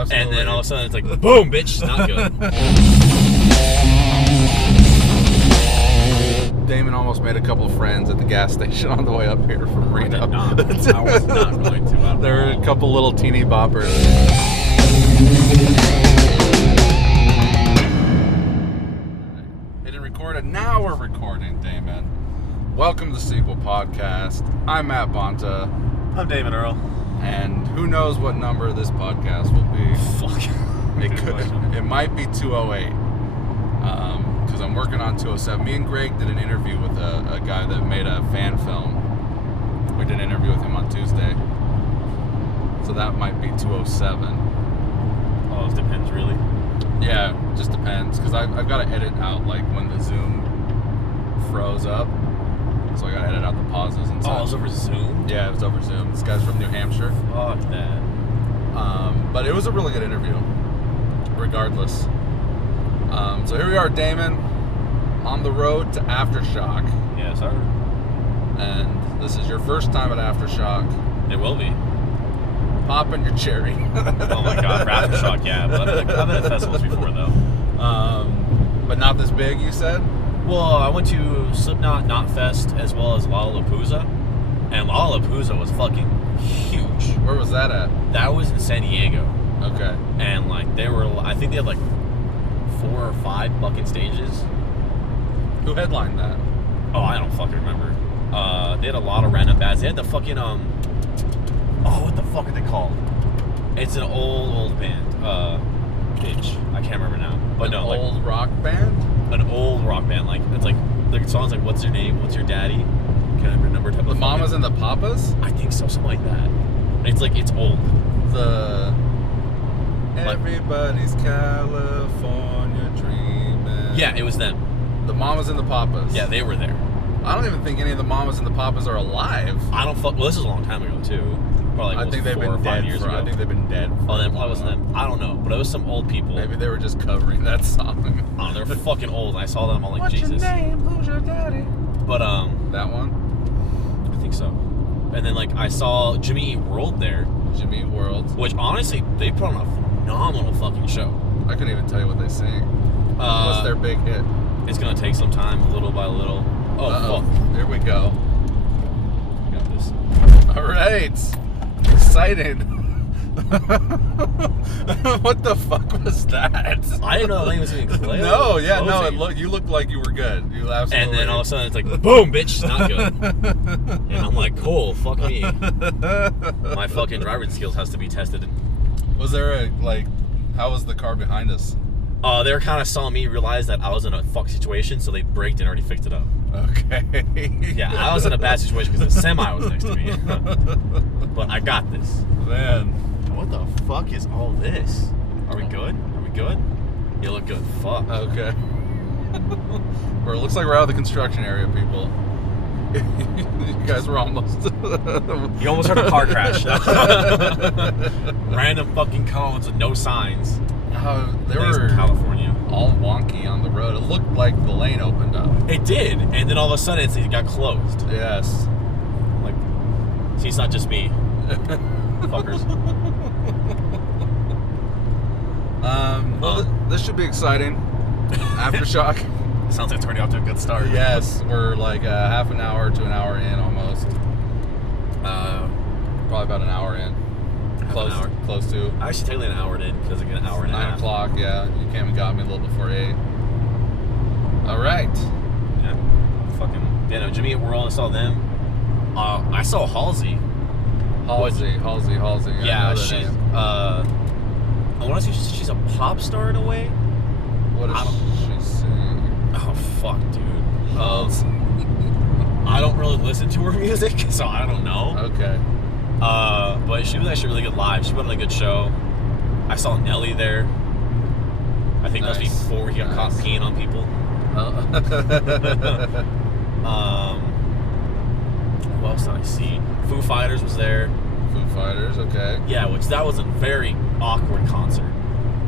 absolutely. And then all of a sudden it's like, boom, bitch, not good. Damon almost made a couple of friends at the gas station on the way up here from Reno. I was not going to. There were a couple little teeny boppers. Hit and recorded. Now we're recording, Damon. Welcome to the Sequel Podcast. I'm Matt Bonta. I'm Damon Earl. And who knows what number this podcast will be. Fuck. It might be 208. Because I'm working on 207. Me and Greg did an interview with a guy that made a fan film. We did an interview with him on Tuesday. So that might be 207. Oh, it depends, really? Yeah, it just depends. Because I've got to edit out like when the Zoom froze up. So I got to edit out the pauses and stuff. Oh, it was over Zoom? Yeah, it was over Zoom. This guy's from New Hampshire. Fuck that. But it was a really good interview, regardless. So here we are, Damon, on the road to Aftershock. Yes, sir. And this is your first time at Aftershock. It will be. Popping your cherry. Oh my god, for Aftershock, yeah. But I've been at festivals before, though. But not this big, you said? Well, I went to Slipknot, Knotfest, as well as Lollapalooza. And Lollapalooza was fucking huge. Where was that at? That was in San Diego. Okay. And, like, I think they had, like, 4 or 5 fucking stages. Who headlined that? Oh, I don't fucking remember. They had a lot of random bands. They had the fucking, what the fuck are they called? It's an old band. Bitch. I can't remember now. But An no, old like, rock band? an old rock band. Like, it's like, the songs like, What's Your Name? What's Your Daddy? Can I remember type The of Mamas fucking, and the Papas? I think so, something like that. It's like, it's old. The... Like- Everybody's California dreaming. Yeah, it was them. The Mamas and the Papas. Yeah, they were there. I don't even think any of the Mamas and the Papas are alive. Well, this is a long time ago, too. Probably like I think they've 4 been or 5 dead years for. ago. I think they've been dead. Oh, then probably wasn't them. I don't know, but it was some old people. Maybe they were just covering that song. Oh, they're fucking old. I saw them. I'm like, What's Jesus. your name? Who's your daddy? But That one, I think so. And then like I saw Jimmy Eat World there, Jimmy Eat World. which honestly they put on a phenomenal fucking show. I couldn't even tell you what they sing. What's their big hit? It's gonna take some time, little by little. Oh Uh-oh. fuck! Here we go. Got this. All right, excited. What the fuck was that? I didn't know the name was even clear. No, yeah, no. You looked like you were good. You absolutely. And then all of a sudden it's like, boom, bitch, not good. And I'm like, cool, fuck me. My fucking driving skills has to be tested. Was there how was the car behind us? They were kind of saw me realize that I was in a fuck situation, so they braked and already fixed it up. Okay. Yeah, I was in a bad situation because the semi was next to me. But I got this. Man. What the fuck is all this? Are we good? Are we good? You look good. Fuck. Okay. Or it looks like we're out of the construction area, people. You guys were almost. You almost heard a car crash. Random fucking cones with no signs. They Thanks, were California. all wonky on the road. It looked like the lane opened up. It did, and then all of a sudden it got closed. Yes. Like, see, it's not just me. Fuckers. Well, this should be exciting. Aftershock. Sounds like it's already off to a good start. Yes, we're like half an hour to an hour in almost. Probably about an hour in. Close. Close to. Actually, technically an hour in because again, an hour and a 9 half. o'clock, yeah. You came and got me a little before 8. All right. Yeah. Fucking. Yeah, no, Jimmy Eat World, I saw them. I saw Halsey. Halsey. Yeah, she's. I want to say she's a pop star in a way. What does she sing? Oh fuck, dude. I don't really listen to her music, so I don't know. Okay. But she was actually really good live. She put on a good show. I saw Nelly there. I think that was before he got caught peeing on people. Who else did I see? Foo Fighters was there. Foo Fighters, okay. Yeah, which that was a very awkward concert.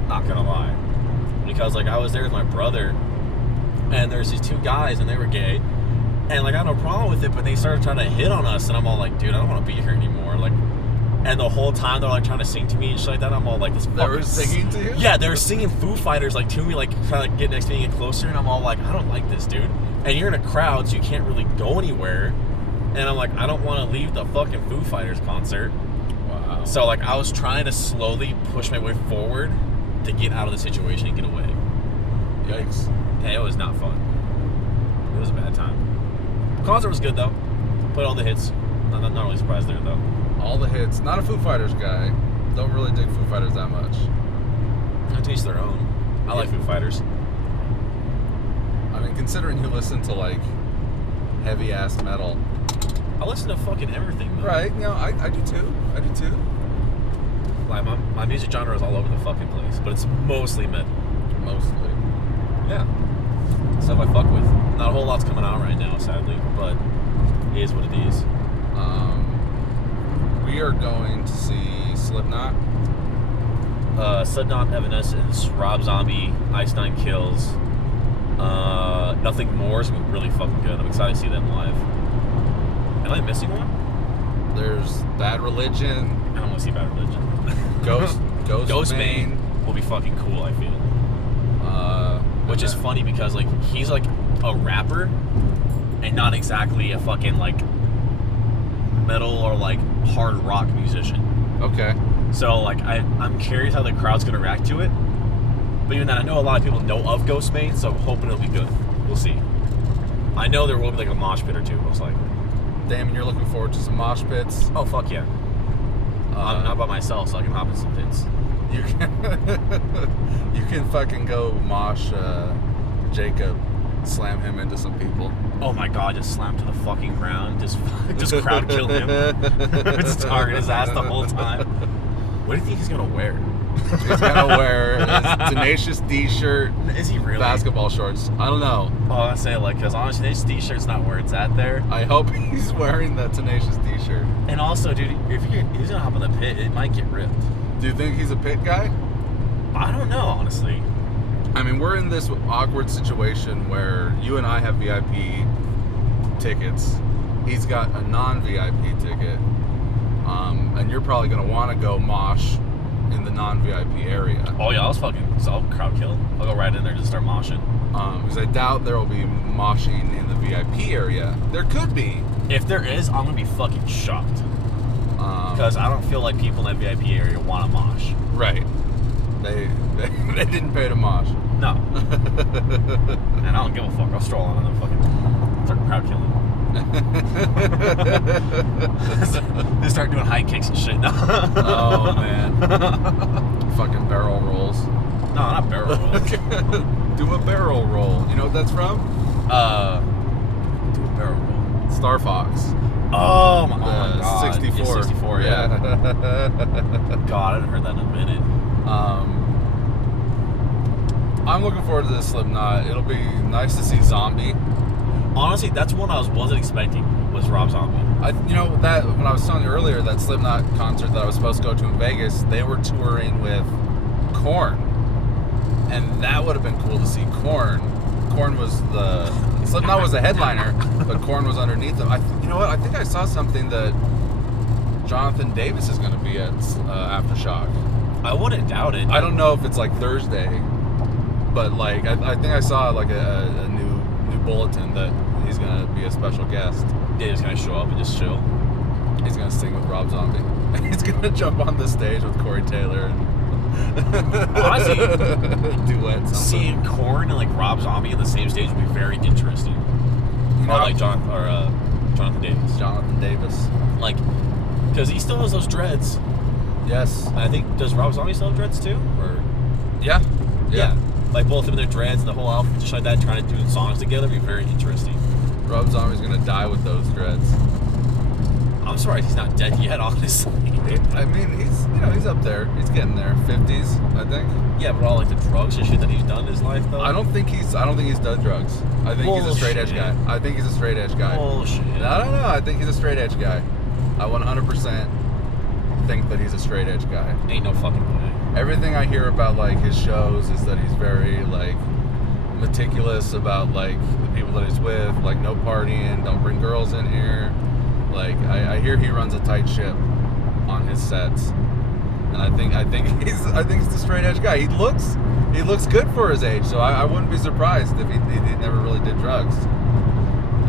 Not gonna lie. Because like I was there with my brother, and there's these 2 guys, and they were gay. And like I had no problem with it, but they started trying to hit on us, and I'm all like, dude, I don't want to be here anymore. Like, and And the whole time they're like trying to sing to me and shit like that. I'm all like, this. They were singing to you? Yeah, they were singing Foo Fighters like to me, like trying to get next to me and get closer. And I'm all like, I don't like this, dude. And you're in a crowd, so you can't really go anywhere. And I'm like, I don't want to leave the fucking Foo Fighters concert. Wow. So like, I was trying to slowly push my way forward to get out of the situation and get away. Yikes. Yeah, it was not fun. It was a bad time. Concert was good though. Played all the hits. Not really surprised there though. All the hits. Not a Foo Fighters guy. Don't really dig Foo Fighters that much. To each their own. I like Foo Fighters. I mean, considering you listen to like heavy ass metal. I listen to fucking everything though. Right. You know, I do too. I do too. Like my music genre is all over the fucking place, but it's mostly metal. Mostly. Yeah. Stuff I fuck with. Not a whole lot's coming out right now, sadly, but it is what it is. We are going to see Slipknot. Slipknot, Evanescence, Rob Zombie, Ice Nine Kills. Nothing More is gonna be really fucking good. I'm excited to see them live. Am I missing one? There's Bad Religion. I don't want to see Bad Religion. Ghostbane will be fucking cool, I feel. Which is funny because like he's like a rapper and not exactly a fucking like metal or like hard rock musician. Okay. So like I'm curious how the crowd's gonna react to it. But even then, I know a lot of people know of Ghostbane, so I'm hoping it'll be good. We'll see. I know there will be like a mosh pit or two, most likely. Damon, you're looking forward to some mosh pits? Oh fuck yeah! I'm not by myself, so I can hop in some pits. You can fucking go mosh Jacob, slam him into some people. Oh my god, just slam to the fucking ground, just crowd kill him. Just target his ass the whole time. What do you think he's gonna wear? He's gonna wear his Tenacious D shirt. Is he really? Basketball shorts. I don't know. Oh, I say like, because honestly, Tenacious D shirt's not where it's at there. I hope he's wearing that Tenacious D shirt. And also, dude, if he's gonna hop in the pit, it might get ripped. Do you think he's a pit guy? I don't know, honestly. I mean, we're in this awkward situation where you and I have VIP tickets. He's got a non-VIP ticket. And you're probably going to want to go mosh in the non-VIP area. Oh, yeah, I'll crowd kill. I'll go right in there and just start moshing. Because I doubt there will be moshing in the VIP area. There could be. If there is, I'm going to be fucking shocked. Because I don't feel like people in that VIP area want to mosh. Right. They didn't pay to mosh. No. And I don't give a fuck. I'll stroll on and fucking start crowd killing. They start doing high kicks and shit. Oh man. Fucking barrel rolls. No, not barrel rolls. Do a barrel roll. You know what that's from? Do a barrel roll. Star Fox. Oh my god. 64. Yeah, 64, yeah. God, I haven't heard that in a minute. I'm looking forward to this Slipknot. It'll be nice to see Zombie. Honestly, that's one I wasn't expecting, was Rob Zombie. That when I was telling you earlier, that Slipknot concert that I was supposed to go to in Vegas, they were touring with Korn. And that would have been cool to see Korn. Slipknot was the headliner, but Korn was underneath them. You know what? I think I saw something that Jonathan Davis is going to be at Aftershock. I wouldn't doubt it. I don't know if it's like Thursday, but like I think I saw like a new bulletin that he's going to be a special guest. Yeah, he's going to show up and just chill. He's going to sing with Rob Zombie. He's going to jump on the stage with Corey Taylor and honestly, duet. Seeing Korn and like Rob Zombie in the same stage would be very interesting. Or like Jonathan Davis. Jonathan Davis. Like, because he still has those dreads. Yes. And I think, does Rob Zombie still have dreads too? Or yeah. Like both of them, their dreads and the whole outfit, just like that, trying to do songs together would be very interesting. Rob Zombie's gonna die with those dreads. I'm surprised he's not dead yet, honestly. I mean, he's up there. He's getting there. 50s, I think. Yeah, but all like the drugs and shit that he's done in his life, though. I don't think he's done drugs. I think he's a straight edge guy. I think he's a straight edge guy. Bullshit. I don't know. I think he's a straight edge guy. I 100% think that he's a straight edge guy. Ain't no fucking way. Everything I hear about like his shows is that he's very like meticulous about like the people that he's with, like no partying, don't bring girls in here. Like I hear he runs a tight ship. on his sets, and I think he's the straight edge guy. He looks good for his age, so I wouldn't be surprised if he never really did drugs.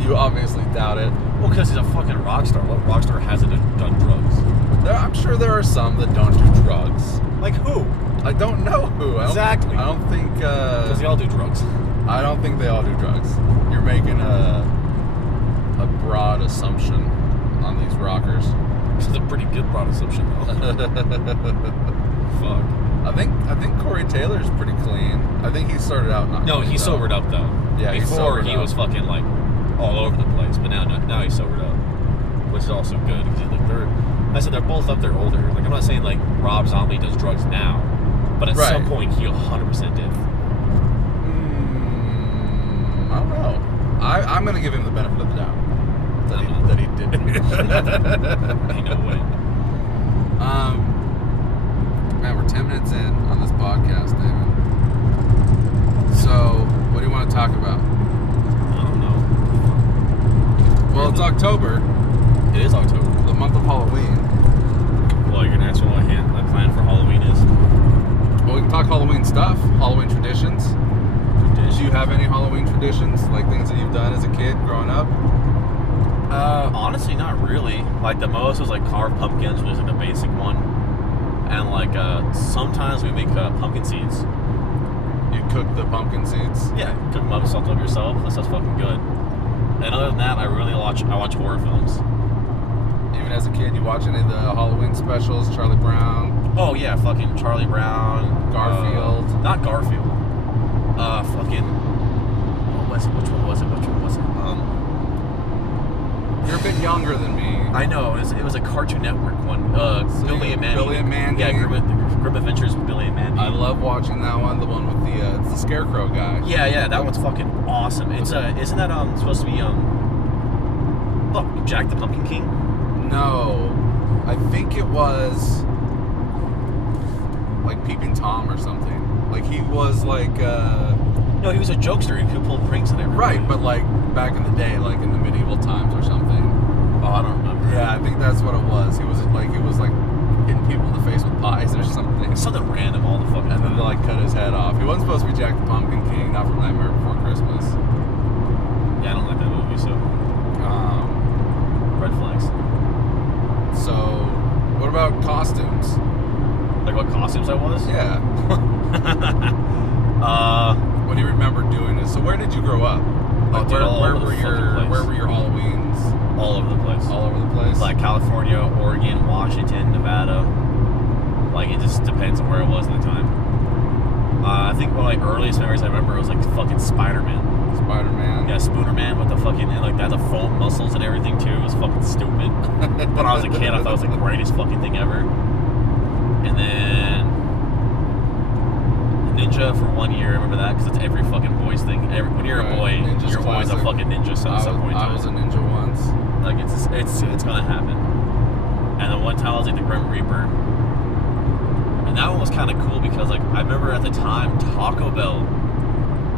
You obviously doubt it. Well, because he's a fucking rock star. What rock star hasn't done drugs? I'm sure there are some that don't do drugs. Like who? I don't know who. Exactly. I don't think. Because they all do drugs. I don't think they all do drugs. You're making a broad assumption on these rockers. This is a pretty good broad assumption, though. Fuck. I think Corey Taylor's pretty clean. I think he started out not. No, clean, he sobered up though. Yeah, before he was fucking like all over the place, but now he's sobered up, which is also good because like they're both up there older. Like I'm not saying like Rob Zombie does drugs now, but at some point he 100% did. I don't know. I'm gonna give him the benefit of the doubt that he did. Ain't no way. Man, we're 10 minutes in on this podcast, Damon. So, what do you want to talk about? I don't know. Well, it's October. It is October. The month of Halloween. Well, you're gonna ask me what my plan for Halloween is. Well, we can talk Halloween stuff, Halloween traditions. Do you have any Halloween traditions, like things that you've done as a kid growing up? Honestly, not really. Like the most was like carve pumpkins, which is like the basic one, and like sometimes we make pumpkin seeds. You cook the pumpkin seeds? Yeah, cook them up, salt them up yourself. That stuff's fucking good. And other than that, I watch horror films. Even as a kid, you watch any of the Halloween specials? Charlie Brown? Oh yeah, fucking Charlie Brown, Garfield. Not Garfield. Fucking. What was it? Which one was it? You're a bit younger than me. I know. It was a Cartoon Network one. Billy and Mandy. Billy and Mandy. Yeah, Grim Adventures with Billy and Mandy. I love watching that one. The one with it's the Scarecrow guy. Yeah, that one's fucking awesome. It's isn't that supposed to be look, Jack the Pumpkin King? No, I think it was like Peeping Tom or something. Like he was like. No, he was a jokester. He pulled pranks and everything. Right, but like back in the day, like in the medieval times or something. Oh, I don't remember. Yeah, I think that's what it was. He was like hitting people in the face with pies or something. Something random all the fucking And time. then they like cut his head off. He wasn't supposed to be Jack the Pumpkin King, not from Nightmare Before Christmas. Yeah, I don't like that movie, so red flags. So, what about costumes? Like what costumes I was? Yeah. What do you remember doing this? So where did you grow up? Like dude, where were your Halloweens? All over the place. All over the place? Like California, Oregon, Washington, Nevada. Like it just depends on where it was at the time. I think one of my earliest memories I remember was like fucking Spider-Man. Spider-Man. Yeah, Spooner-Man with the fucking, and like that, the foam muscles and everything too. It was fucking stupid. When I was a kid, I thought it was the greatest fucking thing ever. And then Ninja for 1 year, remember that? Because it's every fucking boy's thing. When you're a boy, Ninja's you're always a fucking ninja at some point in time. I was a ninja once. Like it's gonna happen. And then one time I was like the Grim Reaper, and that one was kind of cool because like I remember at the time Taco Bell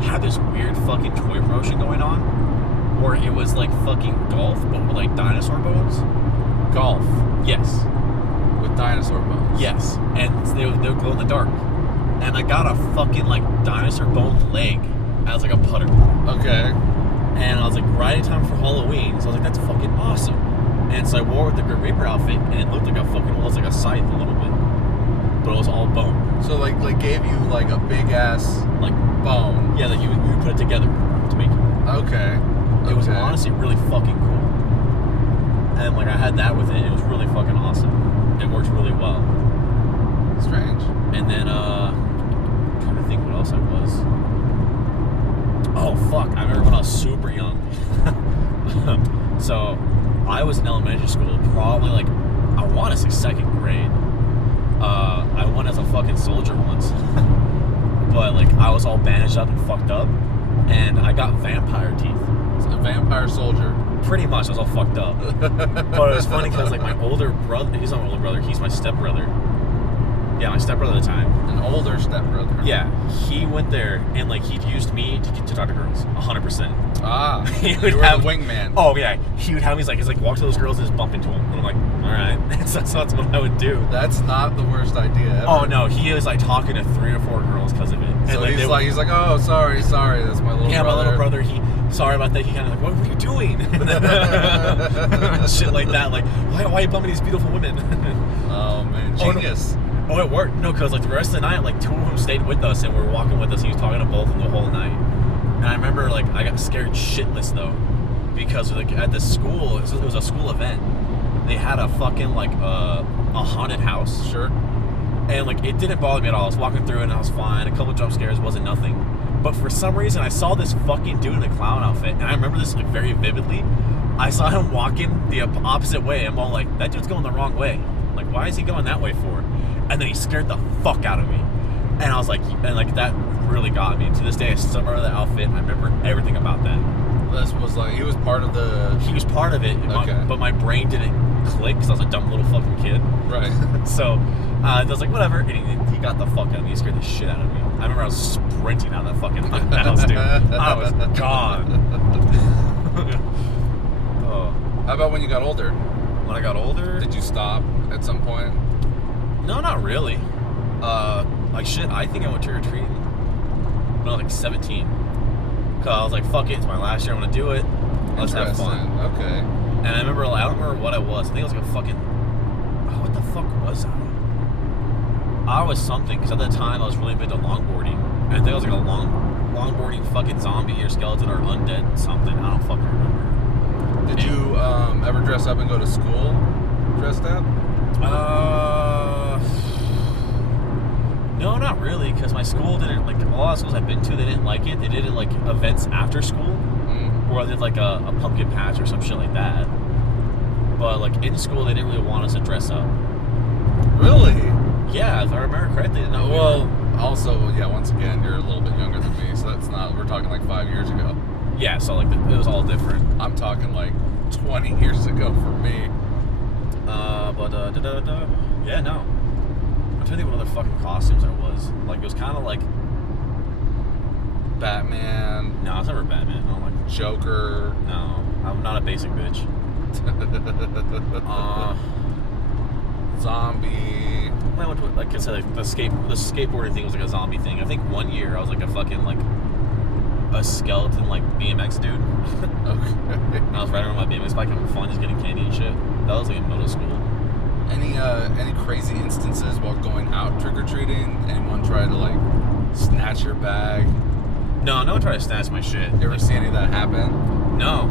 had this weird fucking toy promotion going on, where it was like fucking golf but with like dinosaur bones. Golf Yes. with dinosaur bones. Yes. And they would glow in the dark. And I got a fucking like dinosaur bone leg as like a putter. Okay. And I was like, right in time for Halloween. So I was like, that's fucking awesome. And so I wore it with the Grim Reaper outfit, and it looked like a fucking, almost like a scythe a little bit. But it was all bone. So like gave you like a big ass Like, bone. yeah, like you put it together to make it. Okay. It was Okay. honestly really fucking cool. And like I had that with it, it was really fucking awesome. It worked really well. Strange. And then I'm trying to think what else I was. Oh fuck, I remember when I was super young. So I was in elementary school, probably like I want to say second grade. I went as a fucking soldier once. But like I was all bandaged up and fucked up, and I got vampire teeth. It's a vampire soldier. Pretty much, I was all fucked up. But it was funny because like my older brother, he's not my older brother, he's my stepbrother. Yeah, my stepbrother at the time. An older stepbrother. Yeah, he went there and like he'd used me to talk to girls, 100%. Ah, He you would were have- the wingman. Oh yeah, he would have me he's like walk to those girls and just bump into them. And I'm like, all right, so that's what I would do. That's not the worst idea ever. Oh no, he was like talking to 3 or 4 girls because of it. And So like, he's like, oh, sorry, that's my little brother. yeah, my little brother. Sorry about that. He kind of like, what were you doing? Shit like that. Like, why are you bumping these beautiful women? Oh man, genius. Oh, it worked. No, because like the rest of the night, like 2 of them stayed with us and were walking with us. He was talking to both of them the whole night. And I remember like I got scared shitless though, because like at the school, it was a school event. They had a fucking like a haunted house. Sure. And like it didn't bother me at all. I was walking through and I was fine. A couple jump scares, wasn't nothing. But for some reason, I saw this fucking dude in a clown outfit, and I remember this like very vividly. I saw him walking the opposite way. I'm all like, that dude's going the wrong way. Like, why is he going that way for? And then he scared the fuck out of me. And I was like, and like that really got me. To this day, I still remember that outfit. And I remember everything about that. This was like, he was part of the... He was part of it, Okay. but my brain didn't click because I was a dumb little fucking kid. Right. So I was like, whatever. And he got the fuck out of me. He scared the shit out of me. I remember I was sprinting out of that fucking house, dude. I was gone. Oh. How about when you got older? When I got older? Did you stop at some point? No, not really. Like shit, I think I went trick-or-treating when I was like 17. Cause I was like, fuck it, it's my last year, I'm gonna do it. Let's have fun. Okay. And I remember, like, I don't remember what I was. I think it was like a fucking, what the fuck was I was something, because at that time I was really big into longboarding. And I think I was like a longboarding fucking zombie or skeleton or undead something. I don't fucking remember. Did you ever dress up and go to school dressed up? No, not really, because my school didn't, like, a lot of schools I've been to, they didn't like it. They did it, like, events after school, where I did, like, a pumpkin patch or some shit like that. But, like, in school, they didn't really want us to dress up. Really? Yeah, if I remember correctly. No, Well, also, yeah, once again, you're a little bit younger than me, so that's not, we're talking like 5 years ago. yeah, so, like, it was all different. I'm talking like 20 years ago for me. Yeah, no. I'm trying to think what other fucking costumes there was. Like, it was kind of like... Batman. No, it's never Batman. I don't like... Joker. No, I'm not a basic bitch. Zombie. I went to, like I said, like, the skateboarding thing was like a zombie thing. I think one year I was like a fucking, like, a skeleton, like, BMX dude. Okay. And I was riding around my BMX bike having fun, just getting candy and shit. That was like in middle school. Any crazy instances while going out trick-or-treating? Anyone try to, like, snatch your bag? No one tried to snatch my shit. You ever see any of that happen? No.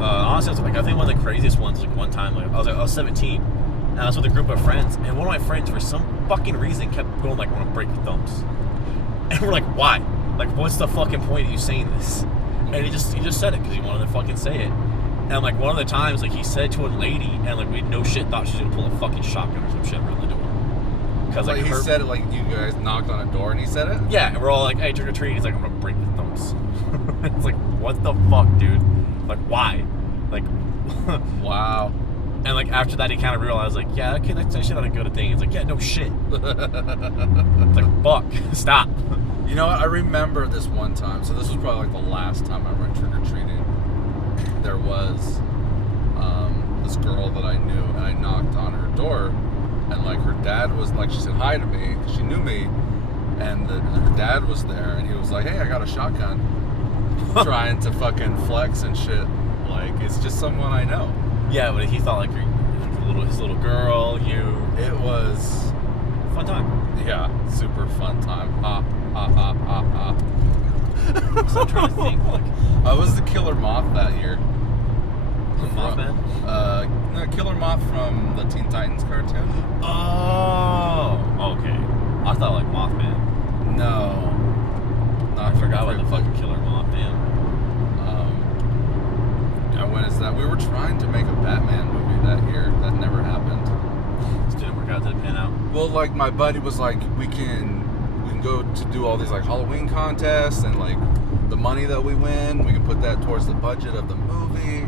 Honestly, I was like, I think one of the craziest ones, like, one time, like, I was 17, and I was with a group of friends, and one of my friends, for some fucking reason, kept going, like, I want to break your thumbs. And we're like, why? Like, what's the fucking point of you saying this? And he just said it, because he wanted to fucking say it. And, like, one of the times, like, he said to a lady, and, like, we no shit thought she was gonna pull a fucking shotgun or some shit around the door. Because, like, he said it like you guys knocked on a door and he said it? Yeah, and we're all like, hey, trick or treat. He's like, I'm gonna break your thumbs. It's like, what the fuck, dude? Like, why? Like, Wow. and, like, after that, he kind of realized, like, yeah, okay, that's actually not a good thing. He's like, yeah, no shit. It's like, fuck, stop. You know what? I remember this one time. So this was probably like the last time I went trick-or-treating. There was this girl that I knew, and I knocked on her door, and like her dad was like, she said hi to me, she knew me, and her dad was there, and he was like, hey, I got a shotgun, trying to fucking flex and shit. Like, it's just someone I know. Yeah, but he thought, like, his little girl, you. It was Fun time. yeah, super fun time. Ha ha ha ha ha. So I'm trying to think, like, I was the killer moth that year. Mothman? No, Killer Moth from the Teen Titans cartoon. Oh, okay. I thought, like, Mothman. No. I forgot about the fucking Killer Mothman. When is that? We were trying to make a Batman movie that year. That never happened. Just didn't work out, didn't pan out. Well, like, my buddy was like, we can go to do all these, like, Halloween contests, and, like, the money that we win, we can put that towards the budget of the movie.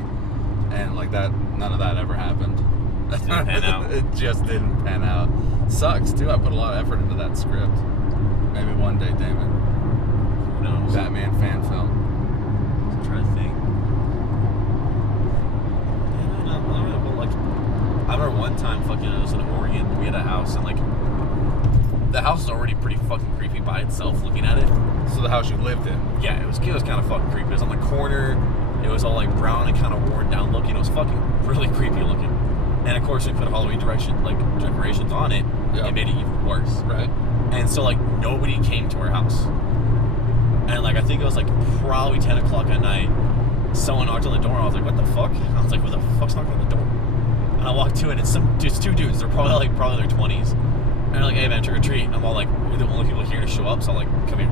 And, like, that, none of that ever happened. Just didn't pan out. It just didn't pan out. Sucks too. I put a lot of effort into that script. Maybe one day, Damon. Who knows? Batman fan film. I'm trying to think. Yeah, I don't know, but like, I remember one time, fucking, I was in Oregon. We had a house, and like, the house is already pretty fucking creepy by itself. Looking at it. So the house you lived in. Yeah, it was kind of fucking creepy. It was on the corner. It was all like brown and kind of worn down looking. It was fucking really creepy looking. And of course, we put Halloween decorations on it. Yep. It made it even worse. Right. And so like nobody came to our house. And like I think it was like probably 10 o'clock at night. Someone knocked on the door. I was like, what the fuck? I was like, what the fuck's knocking on the door? And I walked to it. It's two dudes. They're probably their 20s. And they're like, hey man, trick or treat. I'm all like, we're the only people here to show up. So I'm like, come here.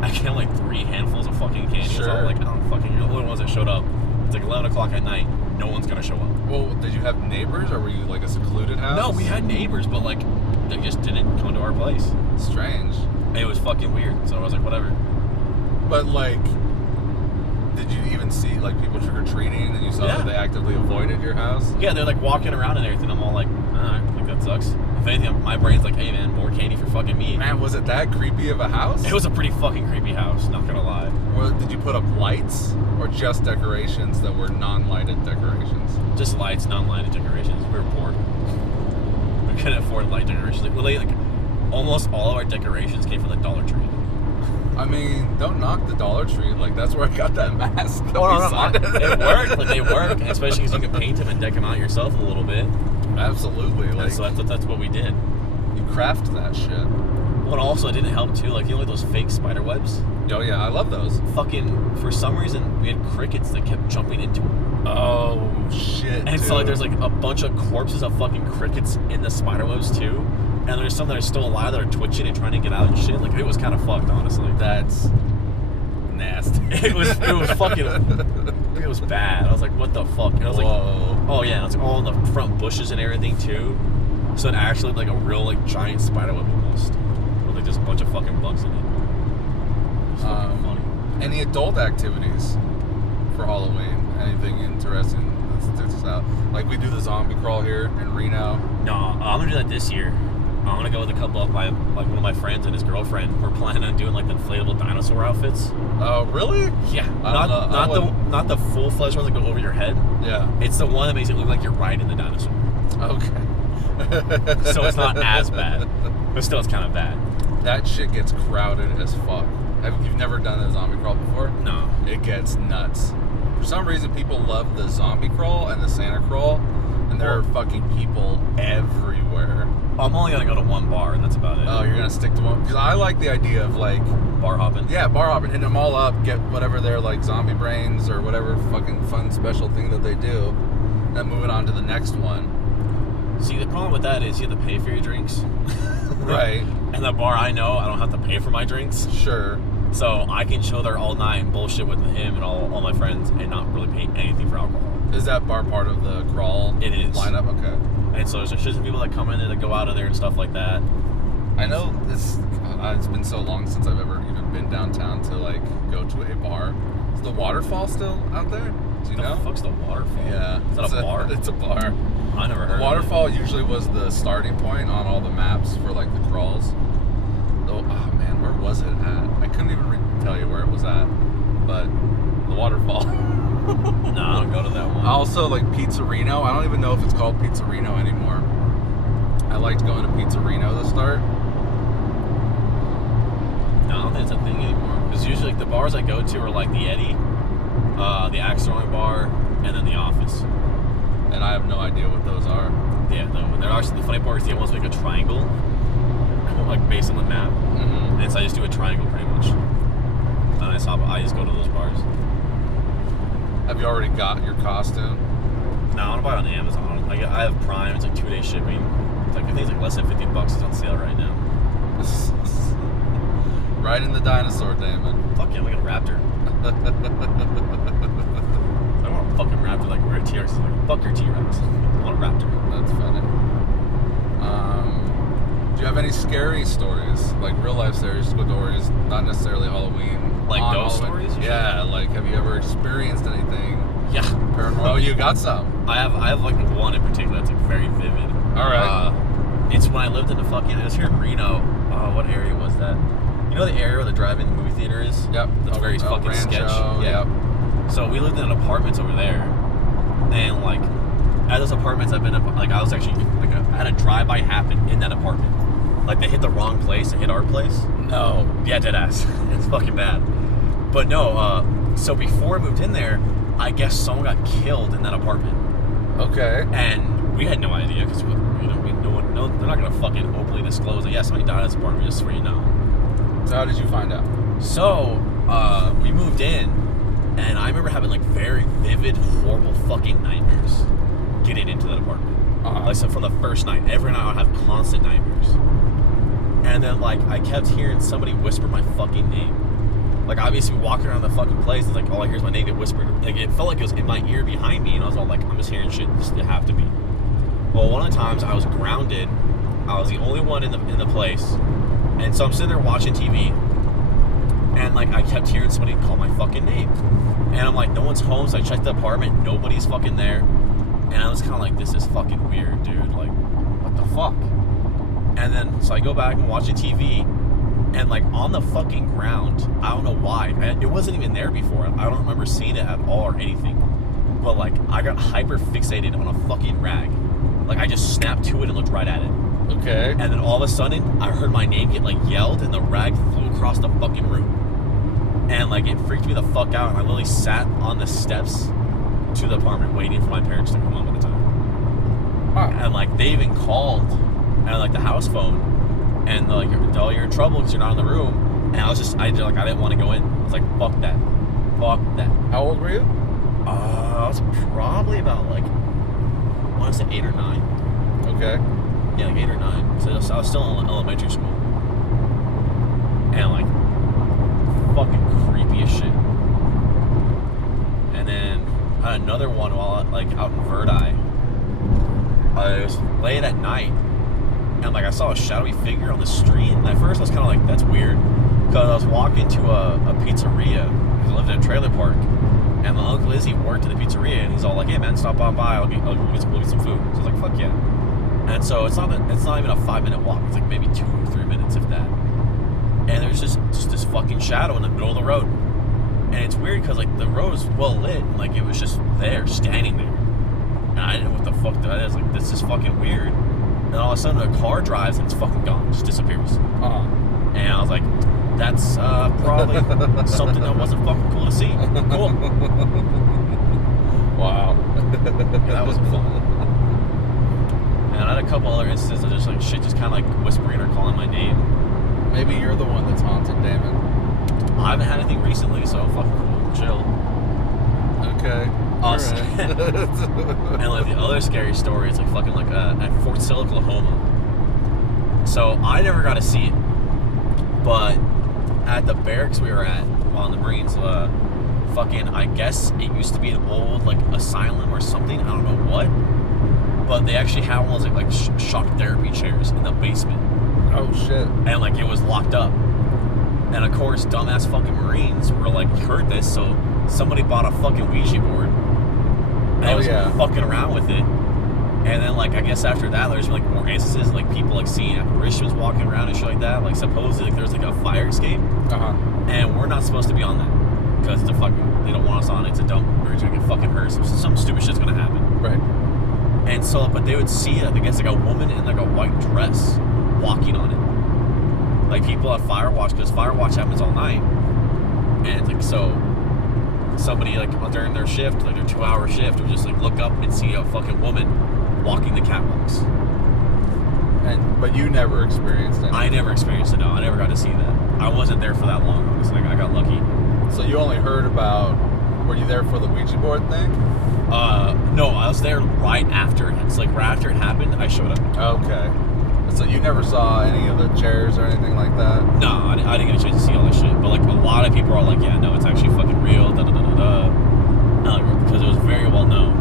I came like 3 handfuls of fucking candy. Sure. So I'm like, I don't fucking, you're the only ones that showed up. It's like 11 o'clock at night. No one's gonna show up. Well, did you have neighbors, or were you like a secluded house? No, we had neighbors, but like, they just didn't come to our place. Strange. And it was fucking weird. So I was like, whatever. But like, did you even see like people trick or treating, and you saw that they actively avoided your house? Yeah, they're like walking around and everything. I'm all like, I think that sucks. If anything, my brain's like, hey man, more candy for fucking me. Man, was it that creepy of a house? It was a pretty fucking creepy house, not gonna lie. Or did you put up lights, or just decorations that were non-lighted decorations? Just lights, non-lighted decorations. We were poor. We couldn't afford light decorations. Like almost all of our decorations came from the Dollar Tree. I mean, don't knock the Dollar Tree. Like, that's where I got that mask. It worked. Like, they work, especially because you can paint them and deck them out yourself a little bit. Absolutely. Like, And so that's what we did. you craft that shit. Well, and also it didn't help too. Like, you know, like those fake spider webs. Oh yeah, I love those. Fucking, for some reason, we had crickets that kept jumping into them. Oh shit. And so like there's like a bunch of corpses of fucking crickets in the spider webs too. And there's some that are still alive that are twitching and trying to get out and shit. Like it was kind of fucked, honestly. That's nasty. It was fucking, it was bad. I was like, what the fuck? And I was like, oh yeah, and it's all in the front bushes and everything too. So it actually looked like a real like giant spider web almost. With like just a bunch of fucking bugs in it. It's fucking funny. Any adult activities for Halloween? Anything interesting that sticks us out? Like we do the zombie crawl here in Reno. No, I'm gonna do that this year. I'm gonna go with a couple of my, like one of my friends and his girlfriend. We're planning on doing like the inflatable dinosaur outfits. Oh, really? Yeah. I don't know. Not the full-fledged ones that go over your head. Yeah. It's the one that makes it look like you're riding the dinosaur. Okay. So it's not as bad, but still it's kind of bad. That shit gets crowded as fuck. You've never done a zombie crawl before? No. It gets nuts. For some reason, people love the zombie crawl and the Santa crawl, and there are fucking people everywhere. I'm only gonna go to one bar, and that's about it. Oh, you're gonna stick to one? Because I like the idea of like Bar hopping. yeah, bar hopping, hit them all up, get whatever their like zombie brains or whatever fucking fun special thing that they do, then moving on to the next one. See, the problem with that is you have to pay for your drinks. Right. And the bar I know, I don't have to pay for my drinks. Sure. So I can chill there all night and bullshit with him and all my friends and not really pay anything for alcohol. Is that bar part of the crawl It is. lineup? Okay. And so there's a shit of people that come in there that go out of there and stuff like that. I know it's been so long since I've ever even been downtown to like go to a bar. Is the waterfall still out there? Do you know? The fuck's the waterfall? Yeah. Is that a bar? It's a bar. I never heard The of waterfall usually was the starting point on all the maps for like the crawls. Oh man, where was it at? I couldn't even tell you where it was at. But the waterfall. No, I don't go to that one. Also, like Pizzerino. I don't even know if it's called Pizzerino anymore. I liked going to Pizzerino to start. No, I don't think it's a thing anymore. Because usually like, the bars I go to are like the Eddie, the Axe Throwing Bar, and then the Office. And I have no idea what those are. Yeah, no. And they're actually, the funny part is they almost make a triangle, like based on the map. Mm-hmm. And so I just do a triangle pretty much. And I just go to those bars. Have you already got your costume? No, I want to buy it on Amazon. Like I have Prime. It's like 2-day shipping. It's like I think it's like less than $50. It's on sale right now. Riding the dinosaur, Damon. Fuck yeah, like a raptor. I don't want a fucking raptor. Like we're a T-Rex. It's like fuck your T-Rex. I want a raptor. That's funny. Do you have any scary stories, like real life stories, not necessarily Halloween? Like on ghost Halloween? stories? Yeah. Like, have you ever experienced anything Yeah. Paranormal. Oh, you got some. I have like one in particular that's like very vivid. All right. It's when I lived in it was here in Reno. What area was that? You know the area where the drive-in movie theater is? Yep. That's very fucking Rancho, sketch. Yeah. Yep. So we lived in apartments over there, and like at those apartments I've been up, like I was actually like I had a drive-by happen in that apartment. Like they hit the wrong place and hit our place. No. Yeah, dead ass. It's fucking bad. But no. So before I moved in there, I guess someone got killed in that apartment. Okay. And we had no idea because they're not gonna fucking openly disclose that. Yeah, somebody died in this apartment, just so you know. So how did you find out? So we moved in, and I remember having like very vivid, horrible fucking nightmares getting into that apartment. Like so from the first night, every night I'd have constant nightmares. And then like I kept hearing somebody whisper my fucking name. Like obviously walking around the fucking place, it's like all I hear is my name get whispered. Like it felt like it was in my ear behind me, and I was all like, I'm just hearing shit. It have to be. Well, one of the times I was grounded. I was the only one in the place, and so I'm sitting there watching TV, and like I kept hearing somebody call my fucking name, and I'm like, no one's home. So I checked the apartment, nobody's fucking there, and I was kind of like, this is fucking weird, dude. Like, what the fuck? And then so I go back and watch the TV, and like on the fucking ground, I don't know why, it wasn't even there before. I don't remember seeing it at all or anything, but like I got hyper fixated on a fucking rag. Like I just snapped to it and looked right at it. Okay. And then all of a sudden, I heard my name get like yelled, and the rag flew across the fucking room. And like it freaked me the fuck out. And I literally sat on the steps to the apartment waiting for my parents to come home at the time. Huh. And like they even called, and like the house phone, and they're like, "Oh, you're in trouble because you're not in the room." And I didn't want to go in. I was like, "Fuck that, fuck that." How old were you? I was probably about like, I want to say 8 or 9. Okay. Yeah, like 8 or 9. So I was still in elementary school. And like, fucking creepy as shit. And then I had another one while like out in Verdi. I was late at night, and like I saw a shadowy figure on the street. And at first I was kind of like, that's weird, because I was walking to a pizzeria because I lived in a trailer park. And my Uncle Izzy worked at the pizzeria, and he's all like, "Hey man, stop on by. We'll get some food." So I was like, "Fuck yeah!" And so it's not even a 5-minute walk. It's like maybe 2 or 3 minutes, if that. And there's just this fucking shadow in the middle of the road, and it's weird because like the road was well lit, and like it was just there, standing there. And I didn't know what the fuck that is. Like this is fucking weird. And all of a sudden, a car drives and it's fucking gone, just disappears. And I was like, that's probably something that wasn't fucking cool to see. Cool. Wow. Yeah, that was fun. And I had a couple other instances of just like shit just kind of like whispering or calling my name. Maybe you're the one that's haunted, Damon. I haven't had anything recently, so fucking cool. Chill. Okay. Awesome. Right. And like the other scary story is like fucking like at Fort Sill, Oklahoma. So I never got to see it. But at the barracks we were at on the Marines, fucking, I guess it used to be an old like asylum or something. I don't know what, but they actually had one of those like shock therapy chairs in the basement. Oh shit! And like it was locked up. And of course, dumbass fucking Marines were like heard this, so somebody bought a fucking Ouija board. And they was fucking around with it. And then, like, I guess after that, there's like more instances, like people like seeing apparitions walking around and shit like that. Like, supposedly, like, there's like a fire escape, and we're not supposed to be on that because it's a fucking, they don't want us on it. It's a dump. We're gonna get fucking hurt. Some stupid shit's gonna happen. Right. And so, but they would see, I guess, like a woman in like a white dress walking on it. Like people at Firewatch, because Firewatch happens all night, and like so. Somebody like during their shift, like their 2-hour shift, would just like look up and see a fucking woman walking the catwalks. But you never experienced it. I never experienced it. No, I never got to see that. I wasn't there for that long. Honestly, I got lucky. So you only heard about? Were you there for the Ouija board thing? No, I was there right after. It's like right after it happened, I showed up. Okay. So you never saw any of the chairs or anything like that? No, I didn't get a chance to see all that shit. But like a lot of people are like, yeah, no, it's actually fucking real. Da da da da da. No, because it was very well known.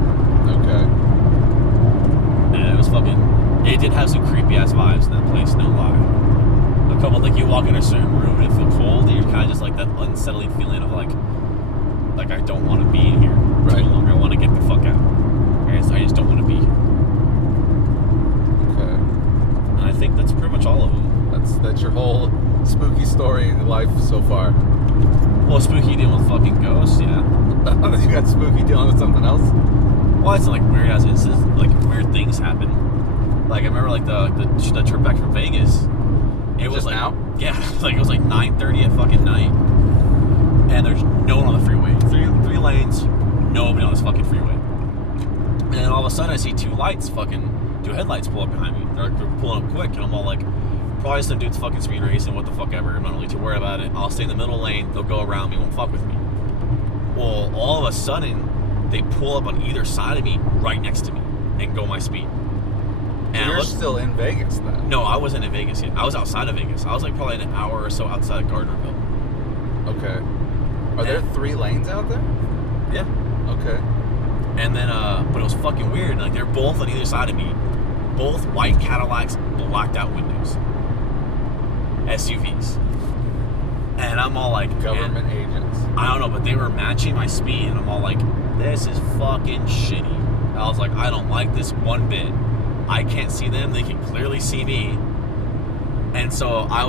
Okay. And it was fucking. It did have some creepy ass vibes in that place. No lie. A couple like you walk in a certain room and it feels cold, and you're kind of just like that unsettling feeling of like, like I don't want to be in here Right. too long. I want to get the fuck out. I just don't want to be here. Okay. And I think that's pretty much all of them. That's your whole spooky story in life so far. Well, spooky dealing with fucking ghosts, yeah. You got spooky dealing with something else? Well, it's like weird as instances, like weird things happen. Like I remember like the trip back from Vegas. It was Just like now? Yeah, like it was like 9:30 at fucking night, and there's no one on the freeway. Three lanes, nobody on this fucking freeway. And then all of a sudden, I see two headlights pull up behind me. They're pulling up quick, and I'm all like, probably some dude's fucking speed racing. What the fuck ever. I'm not really too worried about it. I'll stay in the middle lane. They'll go around me. Won't fuck with me. Well, all of a sudden, they pull up on either side of me, right next to me, and go my speed. And You're still in Vegas then? No, I wasn't in Vegas yet. I was outside of Vegas. I was like probably an hour or so outside of Gardnerville. Okay. Are there 3 lanes out there? Yeah. Okay. And then, but it was fucking weird. Like, they're both on either side of me. Both white Cadillacs, blacked out windows. SUVs. And I'm all like... Government agents. I don't know, but they were matching my speed. And I'm all like, this is fucking shitty. I was like, I don't like this one bit. I can't see them. They can clearly see me. And so I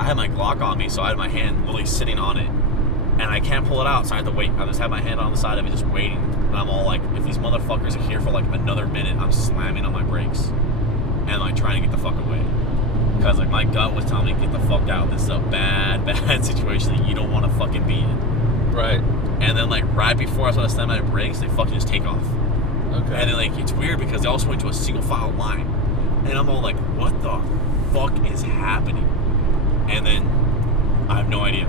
had my Glock on me, so I had my hand literally sitting on it. And I can't pull it out, so I have to wait. I just have my hand on the side of it, just waiting. And I'm all like, if these motherfuckers are here for like another minute, I'm slamming on my brakes. And like trying to get the fuck away. Because like my gut was telling me, get the fuck out. This is a bad, bad situation that you don't want to fucking be in. Right. And then like right before I was going to slam my brakes, they fucking just take off. Okay. And then like it's weird because they also went to a single file line. And I'm all like, what the fuck is happening? And then I have no idea.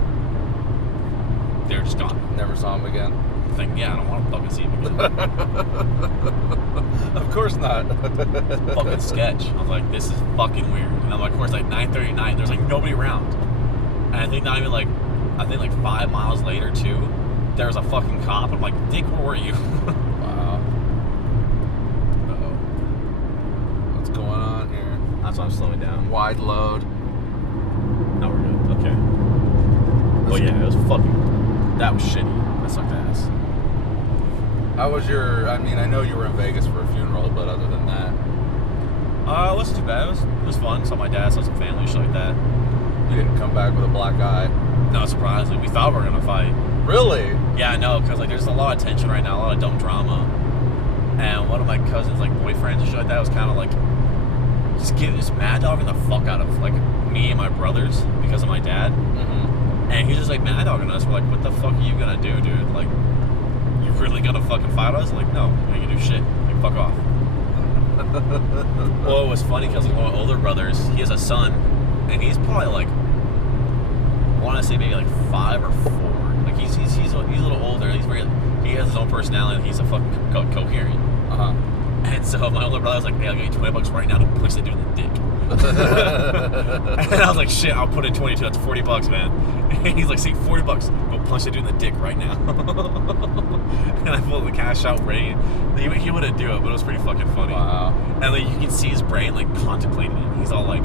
They're just gone. Never saw him again. I'm thinking, yeah, I don't want to fucking see him again. Of course not. Fucking sketch. I was like, this is fucking weird. And I'm like, of course, like 9:30 at night, there's like nobody around. And I think not even like, I think like 5 miles later too, there was a fucking cop. I'm like, Dick, where were you? Wow. Uh-oh. What's going on here? That's why I'm slowing down. Wide load. No, we're good. Okay. But yeah, it was fucking, that was shitty. That sucked ass. How was your, I mean, I know you were in Vegas for a funeral, but other than that? It wasn't too bad. It was fun. Saw my dad, saw some family, shit like that. You didn't come back with a black eye. No, surprisingly. We thought we were going to fight. Really? Yeah, I know, because like there's a lot of tension right now, a lot of dumb drama. And one of my cousins, like boyfriends and shit like that, was kind of like just mad dogging the fuck out of like me and my brothers because of my dad. Mm-hmm. And he's just like mad dogging us. We're like, what the fuck are you gonna do, dude? Like, you really gonna fucking fight us? Like, no, you ain't gonna do shit. Like, fuck off. Well, it was funny because like, one of my older brothers, he has a son, and he's probably like, I want to say maybe like 5 or 4. Like he's a little older. He has his own personality. And he's a fucking coherent. Uh-huh. And so my older brother was like, hey, I'll give you $20 right now to push that dude in the dick. And I was like, shit, I'll put in 22. That's $40, man. And he's like, see, $40. Go punch that dude in the dick right now. And I pulled the cash out ready. He wouldn't do it, but it was pretty fucking funny. Wow. And like you can see his brain like contemplating it. He's all like,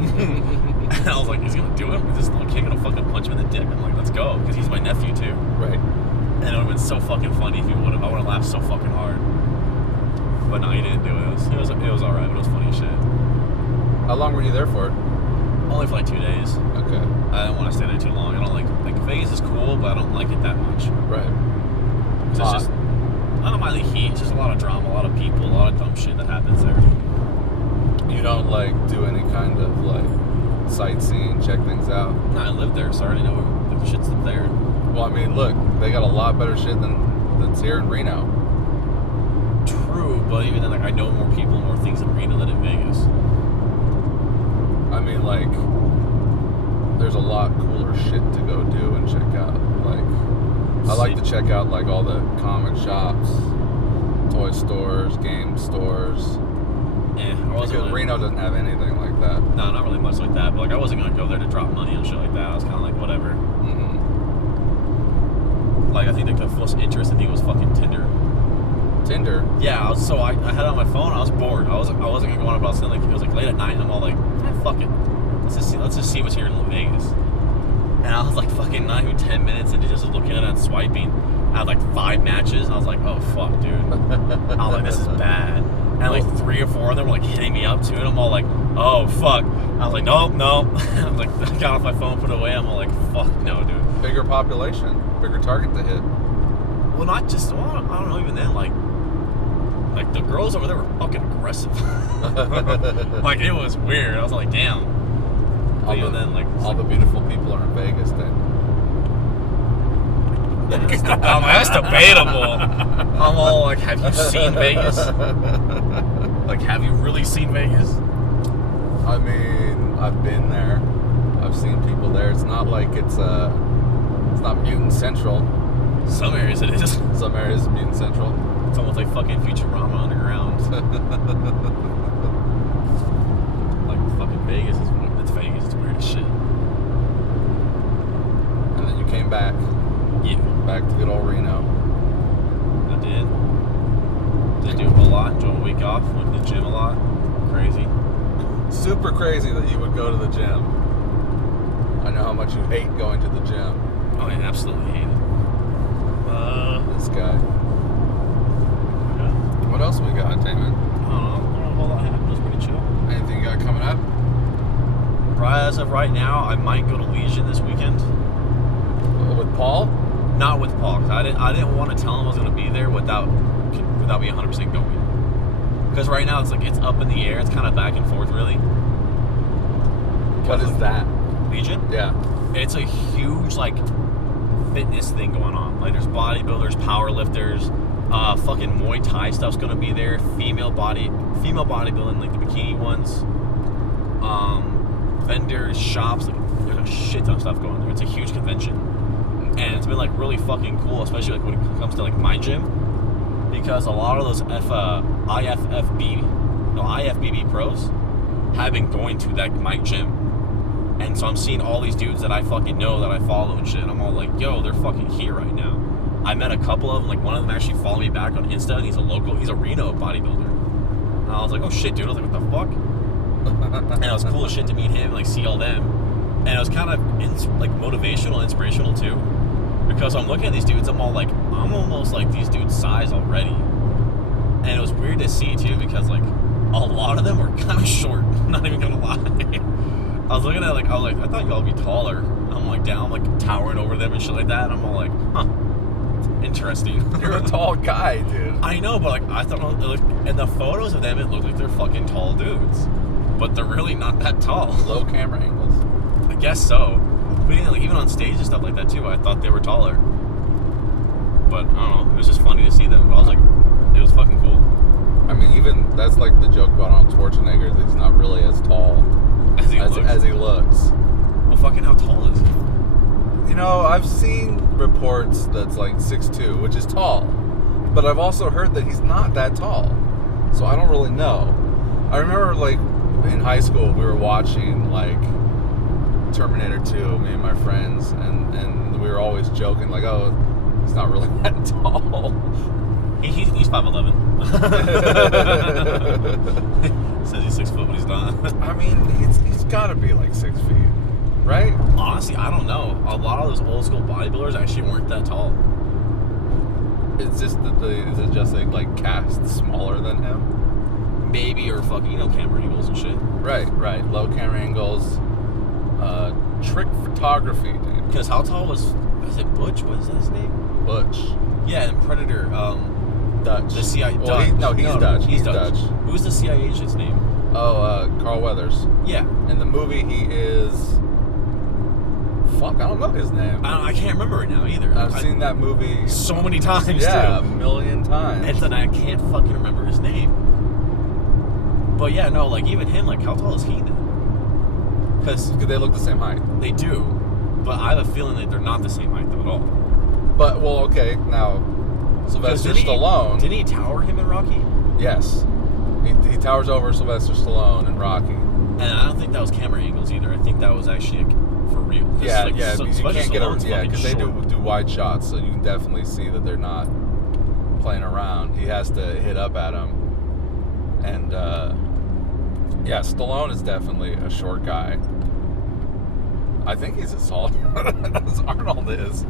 and I was like, he's gonna do it? Is this little kid gonna fucking punch him in the dick? I'm like, let's go, because he's my nephew too. Right. And it would have been so fucking funny if he would have. I would have laughed so fucking hard. But no, he didn't do it. It was alright, but it was funny as shit. How long were you there for? Only for like 2 days. Okay. I didn't want to stay there too long. I don't like Vegas is cool, but I don't like it that much. Right. It's just, I don't mind the heat. It's just a lot of drama, a lot of people, a lot of dumb shit that happens there. You don't like do any kind of like sightseeing, check things out? No, I live there, so I already know what the shit's up there. Well, I mean, look, they got a lot better shit that's here in Reno. True, but even then, like, I know more people and more things in Reno than in Vegas. I mean, like, there's a lot cooler shit to go do and check out. Like, I like to check out, like, all the comic shops, toy stores, game stores. Yeah, Because Reno doesn't have anything like that. No, not really much like that, but, like, I wasn't going to go there to drop money and shit like that. I was kind of like, whatever. Mm-hmm. Like, I think, like, the most interesting thing was fucking Tinder. Tinder? Yeah, so I had it on my phone. I was bored. I wasn't gonna go on it, but I was saying, like, it was like late at night, and I'm all like, fuck it. Let's just see what's here in Vegas. And I was like fucking not even 10 minutes into just looking at it and swiping. I had like 5 matches. And I was like, oh fuck, dude. I was like, this is bad. And like 3 or 4 of them were like hitting me up too. And I'm all like, oh fuck. I was like, nope. I was like, I got off my phone, put it away. I'm all like, fuck no, dude. Bigger population, bigger target to hit. Well, not just, well, I don't know, even then, like the girls over there were fucking aggressive. Like, it was weird. I was like, damn. Even then, like, all the beautiful people are in Vegas then. That's debatable. I'm all like, have you seen Vegas? Like, have you really seen Vegas? I mean, I've been there. I've seen people there. It's not like it's not Mutant Central. Some areas it is. Some areas is Mutant Central. It's almost like fucking Futurama underground. Like fucking Vegas it's Vegas. It's weird as shit. And then you came back. Yeah. Back to good old Reno. I did. Did do a whole lot. Enjoyed a week off. Went to the gym a lot. Crazy. Super crazy that you would go to the gym. I know how much you hate going to the gym. Oh, I absolutely hate it. This guy. Yeah. What else we got, Damon? I don't know. A whole lot happened. It was pretty chill. Anything you got coming up? As of right now, I might go to Legion this weekend. With Paul? Not with Paul, because I didn't want to tell him I was going to be there without being 100% going. Because right now it's like it's up in the air. It's kind of back and forth, really. What is that? Legion? Yeah. It's a huge like fitness thing going on. Like there's bodybuilders, powerlifters, fucking Muay Thai stuff's going to be there. Female bodybuilding, like the bikini ones. Vendors, shops, like there's a shit ton of stuff going there. It's a huge convention. And it's been like really fucking cool, especially like when it comes to like my gym, because a lot of those IFBB pros have been going to that my gym, and so I'm seeing all these dudes that I fucking know, that I follow and shit. I'm all like, yo, they're fucking here right now. I met a couple of them, like one of them actually followed me back on Insta, and he's a Reno bodybuilder. And I was like, oh shit, dude. I was like, what the fuck? And it was cool as shit to meet him, like see all them. And it was kind of like motivational, inspirational too. Because I'm looking at these dudes, I'm all like, I'm almost like these dudes' size already. And it was weird to see too, because like a lot of them were kind of short. Not even gonna lie. I was looking at I thought y'all would be taller. I'm like down, like towering over them and shit like that. And I'm all like, huh, interesting. You're a tall guy, dude. I know, but like I thought, in the photos of them, it looked like they're fucking tall dudes, but they're really not that tall. Low camera angles. I guess so. But even on stage and stuff like that too, I thought they were taller. But I don't know, it was just funny to see them. But I was like, it was fucking cool. I mean, even that's like the joke about Arnold Schwarzenegger, that he's not really as tall as he looks. Well, fucking how tall is he? You know, I've seen reports that's like 6'2", which is tall. But I've also heard that he's not that tall. So I don't really know. I remember like in high school we were watching like Terminator 2, me and my friends, and we were always joking like, oh, he's not really that tall. He's 5'11". Says he's 6 foot, but he's not. I mean, he's got to be like 6 feet, right? Honestly, I don't know. A lot of those old school bodybuilders actually weren't that tall. It's just is it just like cast smaller than him? Maybe, or fucking, camera angles and shit. Right. Low camera angles. Trick photography, dude. Because how tall was it Butch? What is that his name? Butch. Yeah, and Predator. Dutch. The CIA. Well, Dutch. he's Dutch. He's Dutch. Who's the CIA agent's name? Oh, Carl Weathers. Yeah. In the movie, he is. Fuck, I don't know his name. I can't remember it now either. I've seen that movie so many times. Yeah, too. a million times. And then I can't fucking remember his name. But yeah, no, like even him, like how tall is he then? Because they look the same height. They do, but I have a feeling that they're not the same height though at all. But well, okay, now Sylvester Stallone. Didn't he tower him in Rocky? Yes, he towers over Sylvester Stallone in Rocky. And I don't think that was camera angles either. I think that was actually for real. Yeah, you can't get over. Yeah, because they do wide shots, so you can definitely see that they're not playing around. He has to hit up at him, and yeah, Stallone is definitely a short guy. I think he's as tall as Arnold is.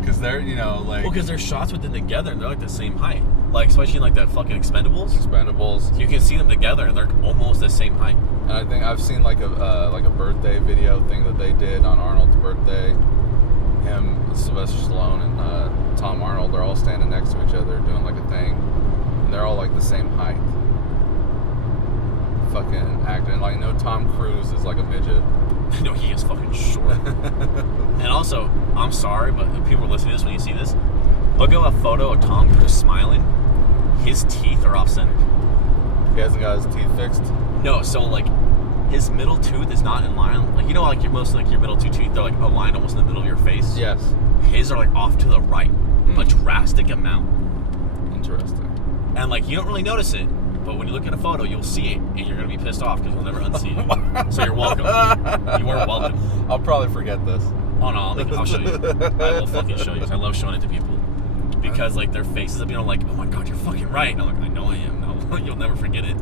Because they're, you know, like... Well, because their shots with them together, and they're like the same height. Like, especially in like that fucking Expendables. Expendables. You can see them together, and they're almost the same height. And I think I've seen like a birthday video thing that they did on Arnold's birthday. Him, Sylvester Stallone, and Tom Arnold, they're all standing next to each other doing like a thing. And they're all like the same height. Fucking acting. Like, no, Tom Cruise is like a midget. No, he is fucking short. And also, I'm sorry, but if people are listening to this when you see this, look at a photo of Tom Cruise smiling. His teeth are off-centered. He hasn't got his teeth fixed. No, so like his middle tooth is not in line. Like, you know, like your middle two teeth, they're like aligned almost in the middle of your face. Yes. His are like off to the right, a drastic amount. Interesting. And like you don't really notice it, but when you look at a photo, you'll see it, and you're gonna be pissed off because you'll never unsee it. So you're welcome. You are welcome. I'll probably forget this. Oh no, I'll show you. I will fucking show you. 'Cause I love showing it to people because like their faces, you know, like, oh my god, you're fucking right. And I'm like, I know I am. No, you'll never forget it.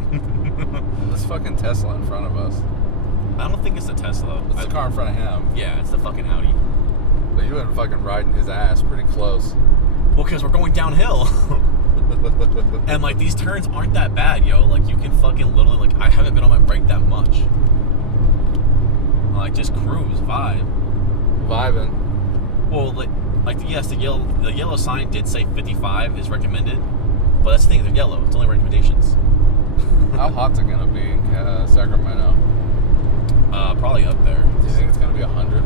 This fucking Tesla in front of us. I don't think it's a Tesla. It's the car in front of him. Yeah, it's the fucking Audi. But you've been fucking riding his ass pretty close. Well, because we're going downhill. And like these turns aren't that bad, yo. Like you can fucking literally, like, I haven't been on my brake that much. Like just cruise, vibe. Vibing. Well, like yes, the yellow sign did say 55 is recommended, but that's the thing, they're yellow. It's only recommendations. How hot's it gonna be in Sacramento? Probably up there. Do you think it's gonna be 100?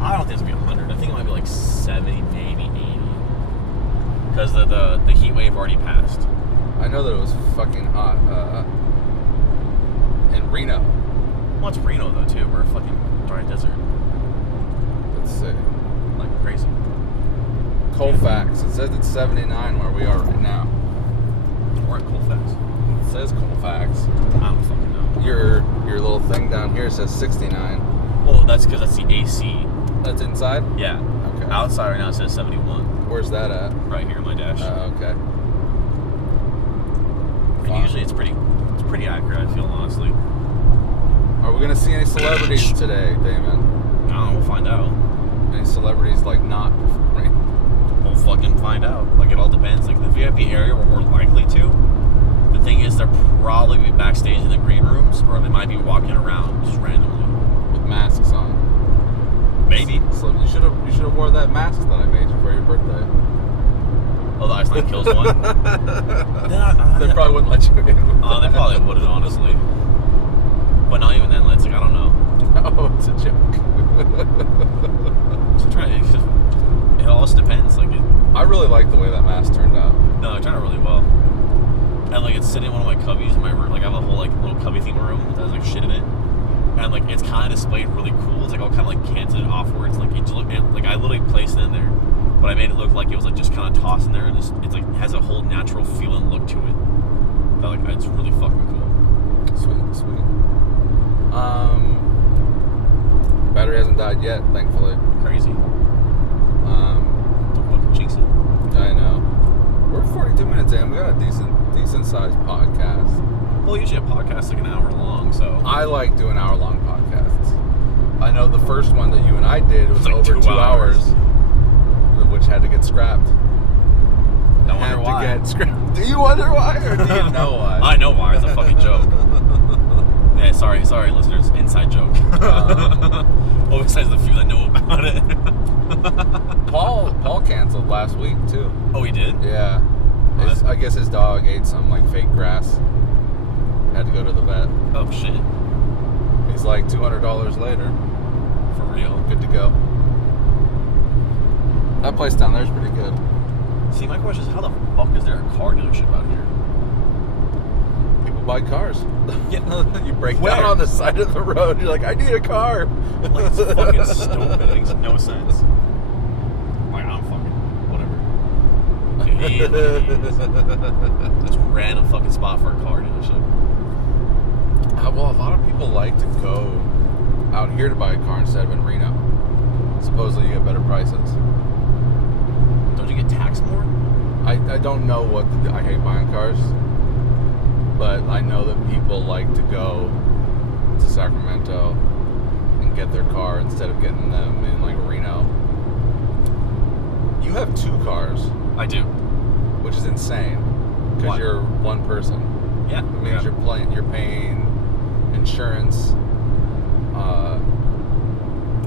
I don't think it's gonna be 100. I think it might be like 70, maybe 80. Because the heat wave already passed. I know that it was fucking hot in Reno. Well, it's Reno though too. We're a fucking dry desert. Let's see. Like crazy. Colfax. It says it's 79 where we are right now. We're at Colfax. It says Colfax. I don't fucking know. Your little thing down here says 69. Well, that's because that's the AC. That's inside? Yeah. Okay. Outside right now it says 71. Where's that at? Right here in my dash. Okay. And usually it's pretty accurate, I feel, honestly. Are we gonna see any celebrities today, Damon? I don't know, we'll find out. Any celebrities like not performing? We'll fucking find out. Like, it all depends. Like, the VIP area we're more likely to. The thing is, they'll probably be backstage in the green rooms, or they might be walking around just randomly. With masks on. Maybe. So you should have wore that mask that I made you for your birthday. Oh, the Iceland Kills one? They probably wouldn't let you in. They probably wouldn't, honestly. But not even then, it's like, I don't know. No, it's a joke. So it all just depends. Like, I really like the way that mask turned out. No, it turned out really well. And like, it's sitting in one of my cubbies in my room. Like, I have a whole like little cubby theme room that has like shit in it. And like, it's kind of displayed really cool. It's like all kind of like canted offwards. Like, you look at, like, I literally placed it in there, but I made it look like it was like just kind of tossed in there, and it's like has a whole natural feel and look to it. That, like, it's really fucking cool. Sweet. Battery hasn't died yet, thankfully. Crazy. Don't fucking jinx it. I know. We're 42 minutes in. We got a decent sized podcast. Well, usually a podcast like an hour long, so I like doing hour-long podcasts. I know the first one that you and I did was like over 2 hours, which had to get scrapped. I wonder why. Had to get scrapped. Do you wonder why, or do you know why? I know why. It's a fucking joke. Yeah, sorry, listeners. Inside joke. Well, besides the few that know about it. Paul canceled last week too. Oh, he did? Yeah. I guess his dog ate some like fake grass. Had to go to the vet. Oh shit. He's like $200 later. For real? Good to go. That place down there is pretty good. See, my question is, how the fuck is there a car dealership out here? People buy cars. Yeah. You break down on the side of the road. You're like, I need a car. Like, it's fucking stupid. It makes no sense. Like, I'm fucking whatever. Just random fucking spot for a car dealership. Well, a lot of people like to go out here to buy a car instead of in Reno. Supposedly you get better prices. Don't you get taxed more? I don't know what I hate buying cars, but I know that people like to go to Sacramento and and get their car instead of getting them in like Reno. You have 2 cars. I do. Which is insane. Because you're one person. Yeah. It means you're paying insurance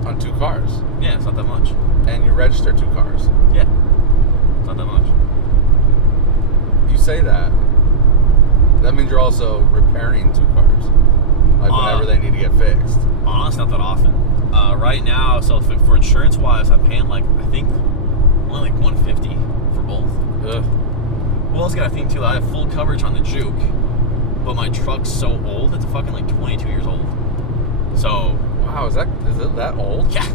on 2 cars. Yeah, it's not that much. And you register 2 cars. Yeah. It's not that much. You say that. That means you're also repairing 2 cars. Like whenever they need to get fixed. Honestly, not that often. Right now, so for insurance-wise, I'm paying like, I think, only like $150 for both. Ugh. Well, it's got a thing too. I have full coverage on the Juke, but my truck's so old. It's fucking like 22 years old. So. Wow, is it that old? Yeah,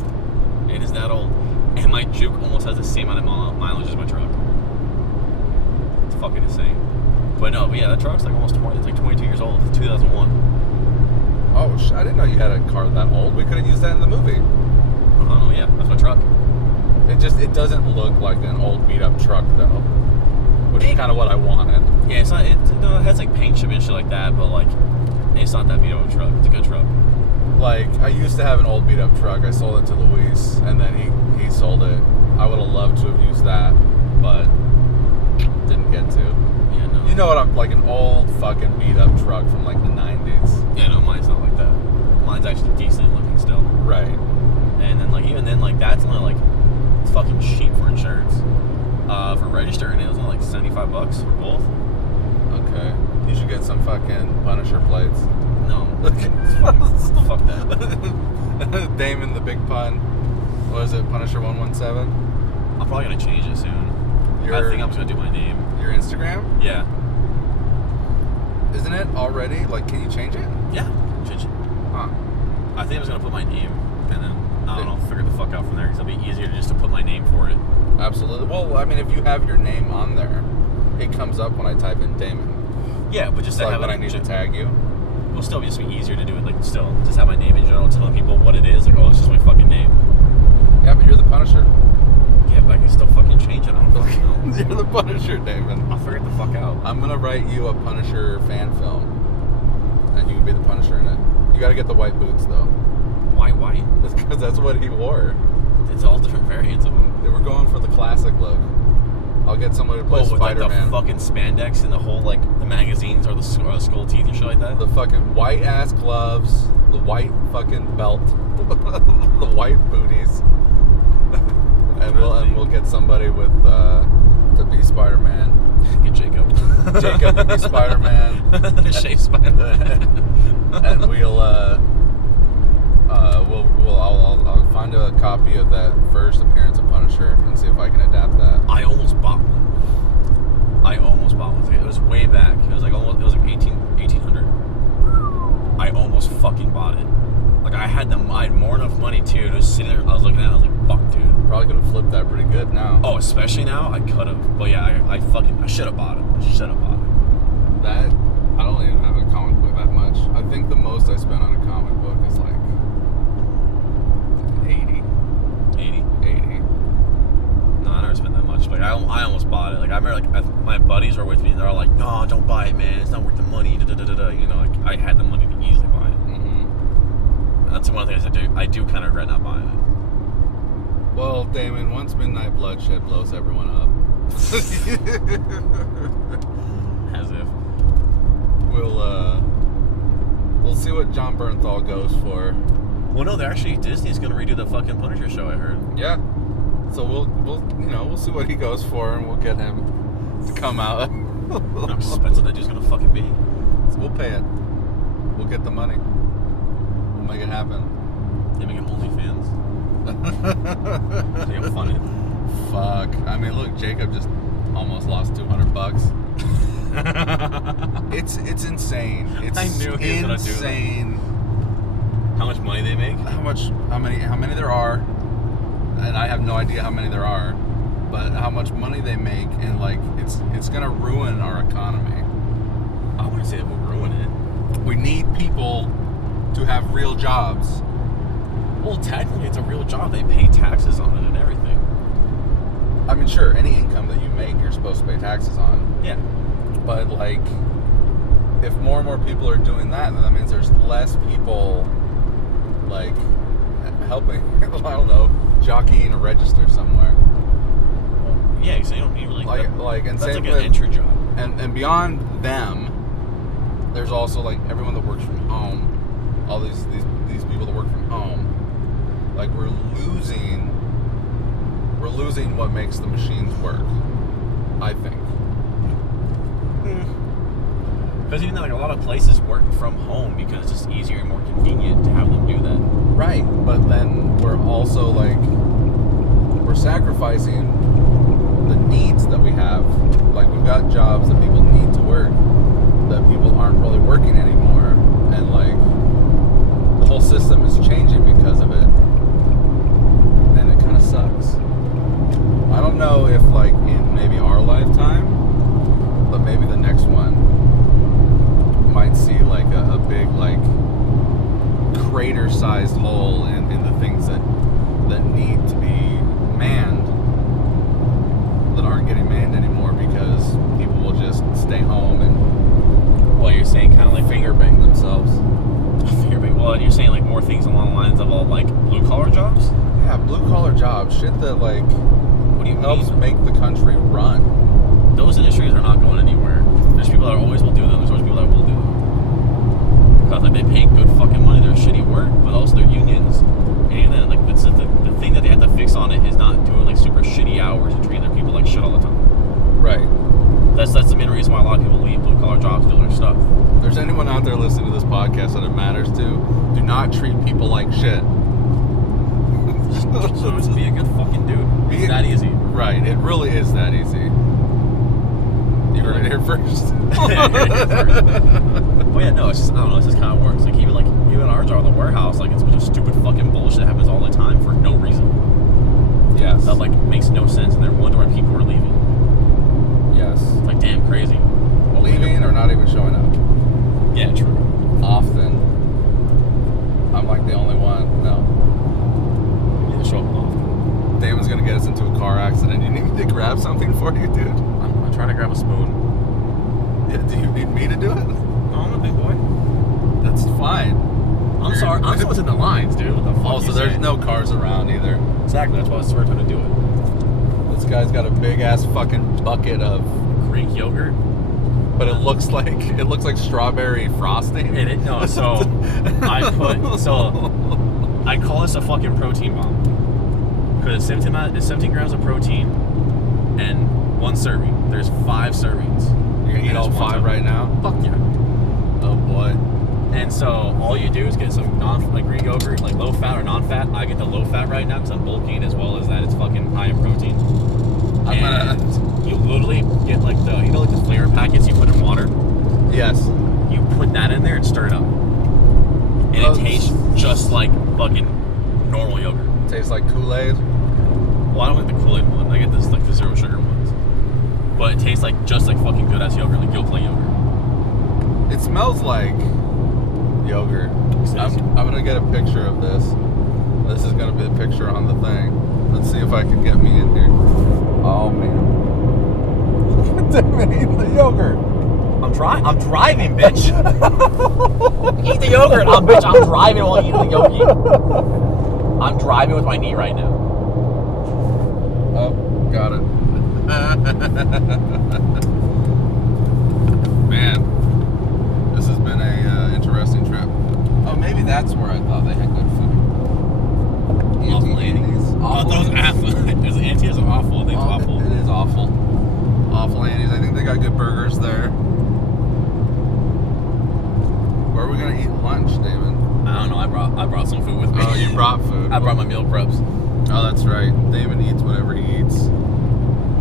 it is that old. And my Juke almost has the same amount of mileage as my truck. It's fucking insane. But no, but yeah, that truck's like almost 20. It's like 22 years old. It's 2001. Oh, I didn't know you had a car that old. We could have used that in the movie. Oh yeah, that's my truck. It doesn't look like an old beat up truck though. Which is kind of what I wanted. Yeah, it's not. It has like paint chip and shit like that, but like, it's not that beat up truck. It's a good truck. Like, I used to have an old beat up truck. I sold it to Luis, and then he sold it. I would have loved to have used that, but didn't get to. Yeah, no. You know what? I'm like an old fucking beat up truck from like the 90s. Yeah, no, mine's not like that. Mine's actually decent looking still. Right. And then like even then like that's only like it's fucking cheap for insurance. For registering it was only like $75 for both. Okay. You should get some fucking Punisher plates. No. Fuck that. Damon the Big Pun. What is it? Punisher 117? I'm probably gonna change it soon. I think I'm just gonna do my name. Your Instagram? Yeah. Isn't it already? Like, can you change it? Yeah. Change it. Huh. I think I was gonna put my name and then I don't know, figure the fuck out from there because it'll be easier just to put my name for it. Absolutely. Well, I mean, if you have your name on there, it comes up when I type in Damon. Yeah, but just so to like have when it, I need to tag you. It'll still just be easier to do it. Like, still, just have my name in general, telling people what it is. Like, oh, it's just my fucking name. Yeah, but you're the Punisher. Yeah, but I can still fucking change it. I don't fucking know. You're the Punisher, Damon. I'll figure it the fuck out. I'm gonna write you a Punisher fan film, and you can be the Punisher in it. You gotta get the white boots though. Why white? It's because that's what he wore. It's all different variants of them. They were going for the classic look. I'll get somebody to play Spider-Man. Like the fucking spandex and the whole, like, the magazines or the skull teeth and shit like that? The fucking white-ass gloves, the white fucking belt, the white booties. And we'll get somebody with, to be Spider-Man. Get Jacob. Jacob to be Spider-Man. Shave Spider-Man. And I'll find a copy of that first appearance of Punisher and see if I can adapt that. I almost bought one. It was way back. It was like 1800. I almost fucking bought it. Like I had more enough money too. It was sitting there. I was looking at it. I was like, fuck, dude. Probably could have flipped that pretty good now. Oh, especially now. I could have. But yeah, I should have bought it. That I don't even have a comic book that much. I think the most I spent on a comic book is like 80. 80. No, I never spent that much. Like I almost bought it. Like I remember, like my buddies were with me, and they're all like, "No, don't buy it, man. It's not worth the money." You know, like I had the money to easily buy it. Mm-hmm. And that's one of the things I do kind of regret not buying it. Well, Damon, once Midnight Bloodshed blows everyone up, as if we'll see what John Bernthal goes for. Well, no, they're actually Disney's gonna redo the fucking Punisher show. I heard. Yeah. So we'll see what he goes for, and we'll get him to come out. How expensive that dude's gonna fucking be. So we'll pay it. We'll get the money. We'll make it happen. They make him OnlyFans. They gonna fund it. Fuck. I mean, look, Jacob just almost lost $200. It's insane. It's I knew he was gonna do that. Insane. How much money they make? How many there are, and I have no idea how many there are, but how much money they make, and like it's gonna ruin our economy. I wouldn't say it will ruin it. We need people to have real jobs. Well, technically, it's a real job. They pay taxes on it and everything. I mean, sure, any income that you make, you're supposed to pay taxes on. Yeah. But like, if more and more people are doing that, then that means there's less people like helping, I don't know, jockeying a register somewhere. Yeah, because you don't need really... And that's same like with, an entry job. And beyond them, there's also, like, everyone that works from home. All these people that work from home. Like, we're losing what makes the machines work, I think. Because even though, like, a lot of places work from home because it's just easier and more convenient to have them do that. Right, but then we're also, like, we're sacrificing the needs that we have. Like, we've got jobs that people need to work, that people aren't really working anymore, and, like, the whole system is changing because of it, and it kind of sucks. I don't know if, like, in maybe our lifetime, but maybe the next one might see, like, a big, like, crater-sized hole in the things that need to be manned that aren't getting manned anymore because people will just stay home and, well, you're saying kind of like finger bang themselves. Well, you're saying like more things along the lines of all like blue collar jobs? Yeah, blue collar jobs, shit that like what do you helps mean? make the country run. Those industries are not going anywhere. There's people that always will do them. There's always people that will do them. Because like they pay good fucking money. They're shitty work, but also they're unions. And then like the thing that they have to fix on it is not doing like super shitty hours and treating their people like shit all the time. Right. That's the main reason why a lot of people leave blue collar jobs to do their stuff. If there's anyone out there listening to this podcast that it matters to, do not treat people like shit. Just be a good fucking dude. It's that easy. Right, it really is that easy. You heard it here first. But yeah, no, it's just, I don't know, it's just kind of works. Like even our job at the warehouse, like it's a bunch of stupid fucking bullshit that happens all the time for no reason. Yes. That like makes no sense, and they're wondering why people are leaving. Yes. It's like damn crazy. Leaving or not even showing up. Yeah, true. Often. I'm like the only one. No. You show up often. Damon's gonna get us into a car accident. You need me to grab something for you, dude? I'm trying to grab a spoon. Yeah, do you need me to do it? No, I'm a big boy. That's fine. I'm sorry. I'm still within the lines, dude. What the fuck? Also, there's no cars around either. Exactly. That's why I was swear to do it. This guy's got a big ass fucking bucket of Greek yogurt. but it looks like strawberry frosting. No, so I call this a fucking protein bomb because it's 17 grams of protein and 1 serving. There's 5 servings. You're gonna eat all 5 right now? Fuck yeah. Oh boy. And so all you do is get some Greek yogurt, like low fat or non-fat. I get the low fat right now because I'm bulking, as well as that it's fucking high in protein. You literally get like the flavor packets you put in water. Yes. You put that in there and stir it up, and it tastes just like fucking normal yogurt. Tastes like Kool-Aid. Well, I don't like the Kool-Aid one. I get this like the 0 sugar ones, but it tastes like just like fucking good ass yogurt, like Yoplait yogurt. It smells like yogurt. I'm gonna get a picture of this. This is gonna be a picture on the thing. Let's see if I can get me in here. Oh man. Damon eating the yogurt. I'm driving, bitch. Eat the yogurt. I'm driving while eating the yogurt. I'm driving with my knee right now. Oh, got it. Man, this has been a interesting trip. Oh, maybe that's where I thought they had good food. Awful Annie's. Is it Annie's or awful? I think it's awful. It is awful. Awful Annie's. I think they got good burgers there. Where are we gonna eat lunch, Damon? I don't know. I brought some food with me. Oh, you brought food. I brought my meal preps. Oh, that's right. Damon eats whatever he eats.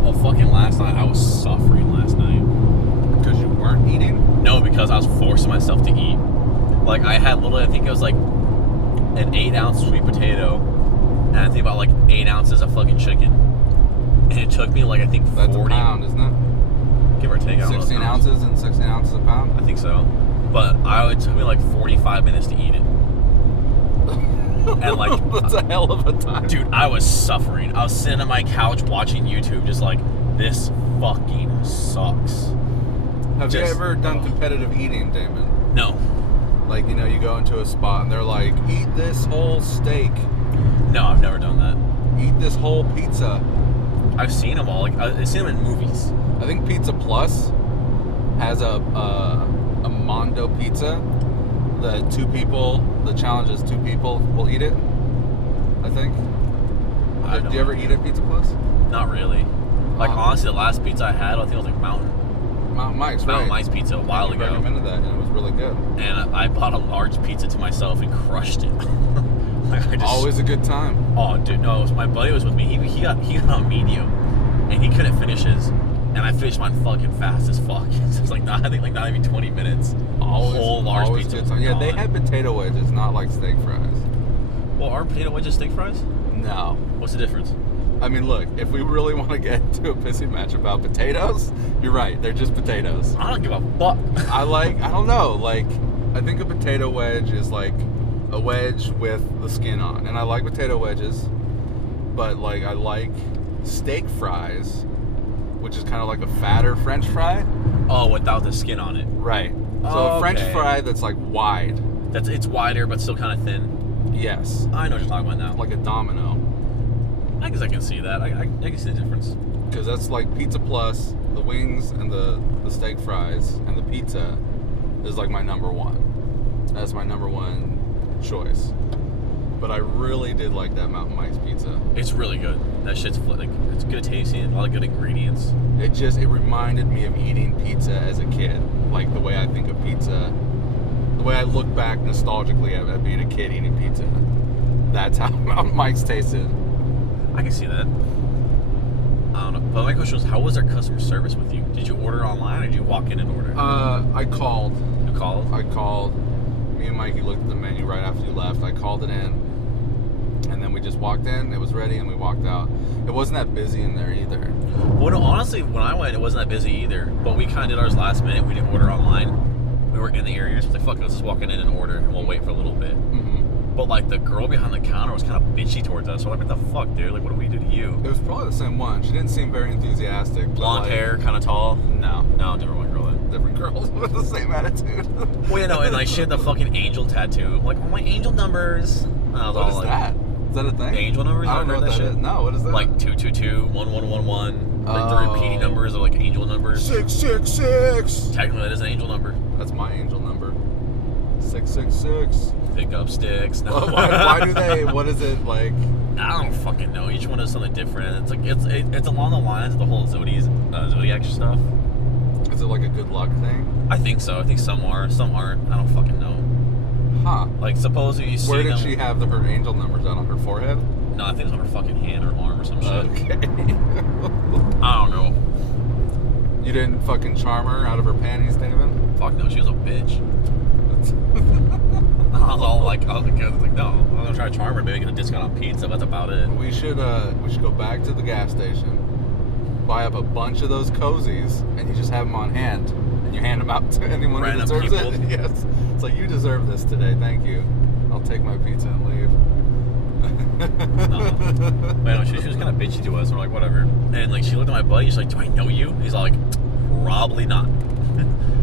Well, fucking last night I was suffering last night. Because you weren't eating? No, because I was forcing myself to eat. Like I had literally, I think it was like an 8-ounce sweet potato, and I think about like 8 ounces of fucking chicken. And it took me like, I think 40. That's a pound, isn't it? Give or take. 16 ounces and 16 ounces a pound? I think so. But it took me like 45 minutes to eat it. And like... That's a hell of a time. Dude, I was suffering. I was sitting on my couch watching YouTube just like, this fucking sucks. Have you ever done competitive eating, Damon? No. Like, you know, you go into a spot and they're like, eat this whole steak. No, I've never done that. Eat this whole pizza. I've seen them all. Like, I've seen them in movies. I think Pizza Plus has a Mondo pizza. The challenge is 2 people will eat it, I think. Do you ever eat at Pizza Plus? Not really. Like, honestly, the last pizza I had, I think it was like Mountain Mike's, Mountain right? Mike's pizza a while ago. I recommended that, and it was really good. And I bought a large pizza to myself and crushed it. Like, always a good time. Oh, dude, no, my buddy was with me. He got a medium, and he couldn't finish his. And I finished mine fucking fast as fuck. So it's like, not even 20 minutes. Whole large pizza. Yeah, they had potato wedges, not like steak fries. Well, are potato wedges steak fries? No. What's the difference? I mean, look, if we really want to get into a pissy match about potatoes, you're right. They're just potatoes. I don't give a fuck. I don't know. Like, I think a potato wedge is like a wedge with the skin on. And I like potato wedges, but like, I like steak fries, which is kind of like a fatter French fry. Oh, without the skin on it. Right. So a French fry that's like wide. It's wider, but still kind of thin. Yes. I know what you're talking about now. Like a domino. I guess I can see that. I can see the difference. Because that's like Pizza Plus, the wings and the steak fries and the pizza is like my number one. That's my number one choice. But I really did like that Mountain Mike's pizza. It's really good. That shit's like, it's good tasting, a lot of good ingredients. It reminded me of eating pizza as a kid. Like the way I think of pizza, the way I look back nostalgically at being a kid eating pizza. That's how Mountain Mike's tasted. I can see that. I don't know. But my question was, how was their customer service with you? Did you order online or did you walk in and order? I called. You called? I called. Me and Mikey looked at the menu right after you left. I called it in. And then we just walked in. It was ready and we walked out. It wasn't that busy in there either. Well, no, honestly, when I went, it wasn't that busy either. But we kind of did ours last minute. We didn't order online. We were in the area. So like, fuck it, let's just walk in and order. And we'll wait for a little bit. Mm-hmm. But, like, the girl behind the counter was kind of bitchy towards us. So, like, what the fuck, dude? Like, what do we do to you? It was probably the same one. She didn't seem very enthusiastic. Blonde hair, kind of tall? No, different one girl then. Different girls with the same attitude. Well, you know, and, like, she had the fucking angel tattoo. Like, oh, my angel numbers. And I was what all is like, that? Is that a thing? The angel numbers? I don't know what that is. No, what is that? Like 222, 1111. Like, the repeating numbers are, like, angel numbers. 666. Technically, that is an angel number. That's my angel number. 666. Pick up sticks. No. Why do they? What is it like? I don't fucking know. Each one is something different. It's like it's along the lines of the whole zodiac stuff. Is it like a good luck thing? I think so. I think some are, some aren't. I don't fucking know. Huh? Like suppose you see where did she have her angel numbers out on her forehead? No, I think it's on her fucking hand or arm or some shit. Okay. I don't know. You didn't fucking charm her out of her panties, Damon? Fuck no, she was a bitch. I was like, no, I'm gonna try to charm her, maybe get a discount on pizza. That's about it. We should go back to the gas station, buy up a bunch of those cozies, and you just have them on hand, and you hand them out to anyone who deserves people. it. Yes, it's like, you deserve this today. Thank you. I'll take my pizza and leave. No, she was kind of bitchy to us. We're like, whatever. And like, she looked at my buddy. She's like, "Do I know you?" He's all like, "Probably not."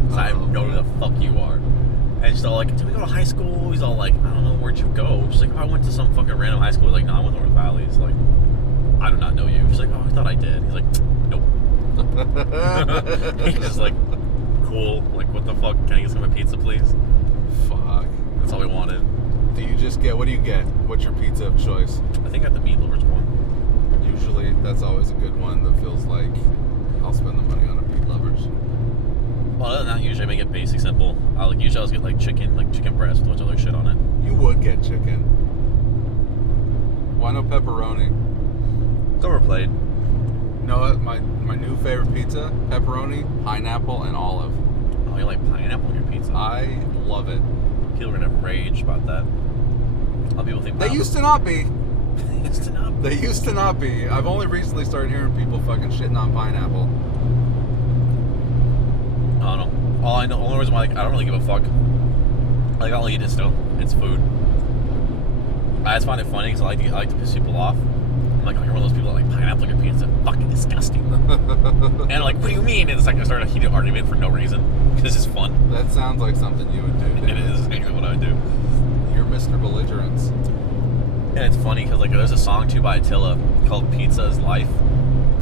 So I know who the fuck you are. And she's all like, "Did we go to high school?" He's all like, "I don't know, where'd you go?" She's like, "Oh, I went to some fucking random high school." He's like, "No, I went to North Valley." He's like, "I do not know you." She's like, "Oh, I thought I did." He's like, "Nope." He's just like, "Cool. Like, what the fuck? Can I get some of my pizza, please?" Fuck. That's all we wanted. Do you just get, what do you get? What's your pizza of choice? I think I got the meat lovers one. Usually, that's always a good one that feels like I'll spend the money on a meat lovers. Well, other than that, usually I make it basic, simple. Usually I'll get like chicken breast with a bunch of other shit on it. You would get chicken. Why no pepperoni? It's overplayed. You know what? My new favorite pizza: pepperoni, pineapple, and olive. Oh, you like pineapple on your pizza? I love it. People are gonna rage about that. A lot of people think they used to not be. They used to not be. They used to not be. I've only recently started hearing people fucking shitting on pineapple. I don't know. Only reason why I don't really give a fuck. Like, I'll eat it still. It's food. I just find it funny because I like to piss people off. I'm like, oh, you're one of those people that like pineapple on your pizza. Fucking disgusting. And I'm like, what do you mean? And it's like I started a heated argument for no reason. Because it's fun. That sounds like something you would do. It is exactly what I do. You're Mr. Belligerence. And it's funny because like there's a song too by Attila called "Pizza Is Life."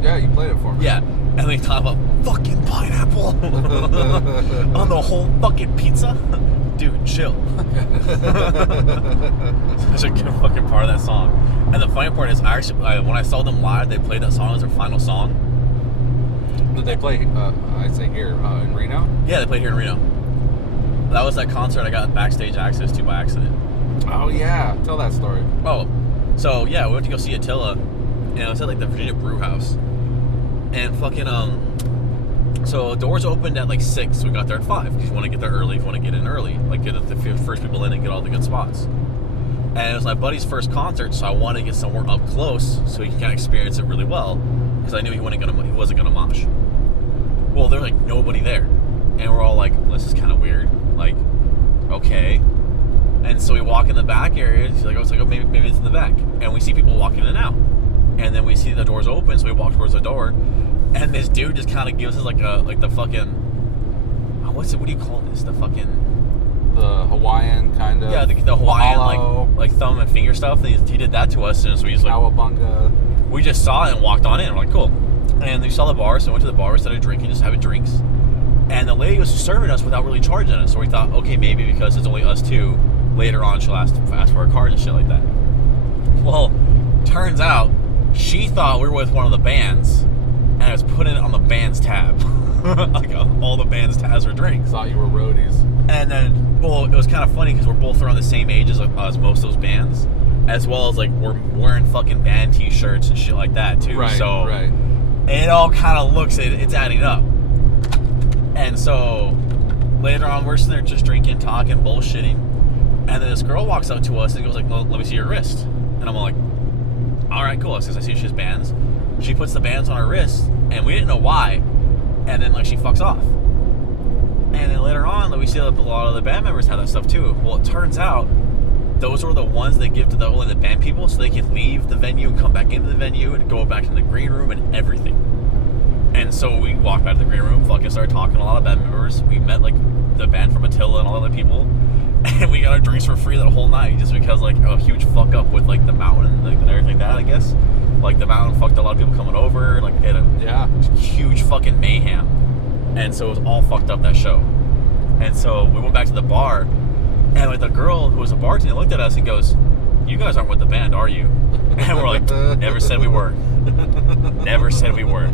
Yeah, you played it for me. Yeah, and they talk about fucking pineapple on the whole fucking pizza. Dude, chill. Such a good fucking part of that song. And the funny part is, when I saw them live, they played that song as their final song. Did they play? I say here in Reno. Yeah, they played here in Reno. That was that concert I got backstage access to by accident. Oh yeah, tell that story. Oh, so yeah, we went to go see Attila, and it was at like the Virginia Brew House, and fucking so doors opened at like 6, so we got there at 5 because you want to get there early if you want to get in early, like get the first people in and get all the good spots. And it was my buddy's first concert, so I wanted to get somewhere up close so he can kind of experience it really well because I knew he wasn't gonna mosh. Well, there's like nobody there, and we're all like, well, this is kind of weird. Like, okay. And so we walk in the back area. She's like, I was like, oh, maybe it's in the back. And we see people walking in and out. And then we see the doors open, so we walk towards the door. And this dude just kind of gives us like the fucking, what do you call this? The Hawaiian kind of. Yeah, the Hawaiian like thumb and finger stuff. He did that to us, and so we just like Cowabunga. We just saw it and walked on in. We're like, cool. And we saw the bar, so we went to the bar, started drinking, just having drinks. And the lady was serving us without really charging us. So we thought, okay, maybe because it's only us two, later on she'll ask for our cards and shit like that. Well, turns out she thought we were with one of the bands, and I was putting it on the band's tab. Like all the band's tabs were drinks. Thought you were roadies. And then, well, it was kind of funny because we're both around the same age as most of those bands, as well as like we're wearing fucking band t-shirts and shit like that too. Right, so right. It all kind of looks it's adding up. And so later on, we're sitting there just drinking, talking, bullshitting. And then this girl walks up to us and goes like, well, let me see your wrist. And I'm like, all right, cool. Because I see she has bands. She puts the bands on her wrist, and we didn't know why. And then like she fucks off. And then later on, we see a lot of the band members have that stuff too. Well, it turns out those were the ones they give to only the band people, so they can leave the venue and come back into the venue and go back in the green room and everything. And so we walked back to the green room, fucking started talking to a lot of band members. We met like the band from Attila and all the other people, and we got our drinks for free that whole night just because like a huge fuck up with like the mountain and everything like that, I guess. Like the mountain fucked a lot of people coming over, like it had a huge fucking mayhem. And so it was all fucked up that show. And so we went back to the bar, and like the girl who was a bartender looked at us and goes, "You guys aren't with the band, are you?" And we're like, "Never said we were. Never said we were."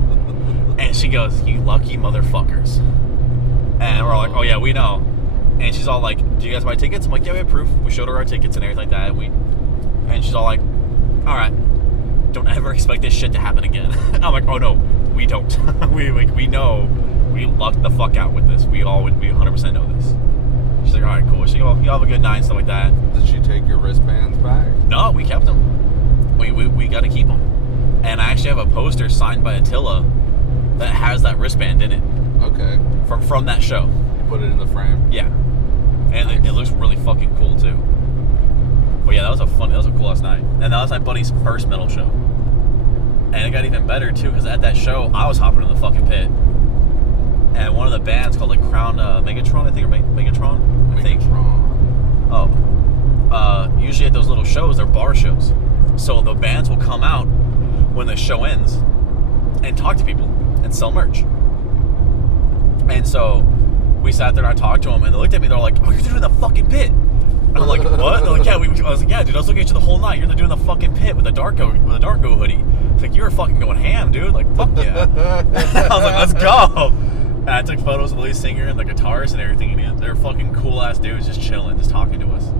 And she goes, "You lucky motherfuckers." And we're all like, "Oh yeah, we know." And she's all like, "Do you guys buy tickets?" I'm like, "Yeah, we have proof." We showed her our tickets and everything like that. And she's all like, "All right, don't ever expect this shit to happen again." I'm like, "Oh no, we don't. we know. We lucked the fuck out with this. We 100% know this." She's like, "All right, cool." She go, "You have a good night," and stuff like that. Did she take your wristbands back? No, we kept them. We got to keep them. And I actually have a poster signed by Attila that has that wristband in it. Okay. From that show. You put it in the frame? Yeah. And nice. It looks really fucking cool too. But yeah, that was a cool last night. And that was my buddy's first metal show. And it got even better too, because at that show, I was hopping in the fucking pit. And one of the bands called like Crown Megatron, I think, or Megatron? I think. Oh. Usually at those little shows, they're bar shows. So the bands will come out when the show ends and talk to people and sell merch. And so we sat there and I talked to them, and they looked at me, they're like, "Oh, you're doing the fucking pit." And I'm like, "What?" They're like, "Yeah." I was like, "Yeah, dude, I was looking at you the whole night. You're doing the fucking pit with a Darko hoodie." It's like, "You were fucking going ham, dude." Like, fuck yeah. I was like, "Let's go." And I took photos of the lead singer and the guitarist and everything, and they're fucking cool ass dudes just chilling, just talking to us.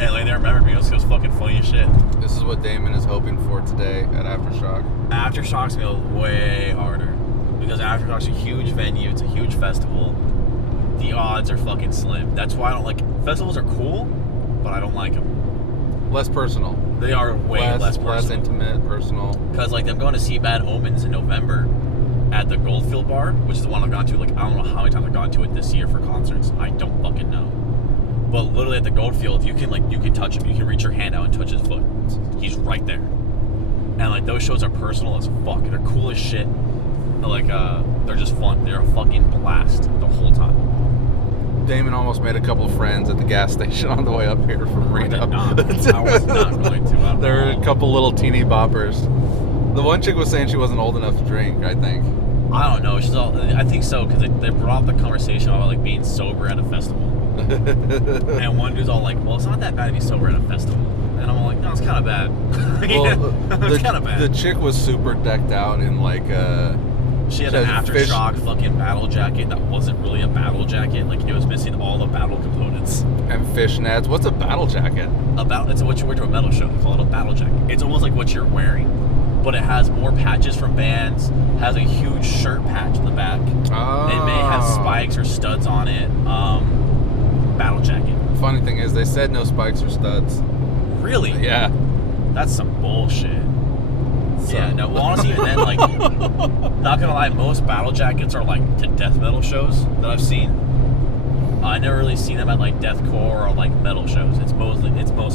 And like they remembered me. It was fucking funny as shit. This is what Damon is hoping for today at Aftershock. Aftershock's gonna go way harder because Aftershock's a huge venue. It's a huge festival. The odds are fucking slim. That's why I don't like festivals. Are cool, but I don't like them. Less personal. They are way less personal. Less intimate, personal. Because like I'm going to see Bad Omens in November at the Goldfield Bar, which is the one I've gone to. Like I don't know how many times I've gone to it this year for concerts. I don't fucking know. But literally at the Goldfield, you can touch him. You can reach your hand out and touch his foot. He's right there. And like those shows are personal as fuck. They're cool as shit. they're just fun. They're a fucking blast the whole time. Damon almost made a couple of friends at the gas station on the way up here from Reno. I was not going to. There were a couple little teeny boppers. The one chick was saying she wasn't old enough to drink, I think. I don't know. I think so, because they brought up the conversation about like being sober at a festival. And one dude's all like, well, it's not that bad to be sober at a festival. And I'm like, no, it's kind of bad. Well, it's kind of bad. The chick was super decked out in like she had an Aftershock fucking battle jacket that wasn't really a battle jacket. Like, it was missing all the battle components. And fishnets. What's a battle jacket? It's what you wear to a metal show. They call it a battle jacket. It's almost like what you're wearing, but it has more patches from bands, has a huge shirt patch in the back. Oh. It may have spikes or studs on it. Battle jacket. Funny thing is, they said no spikes or studs. Really? Yeah. That's some bullshit. So. Yeah, no, well, honestly, and then, like, not gonna lie, most battle jackets are, like, to death metal shows that I've seen. I never really seen them at, like, deathcore or, like, metal shows. It's mostly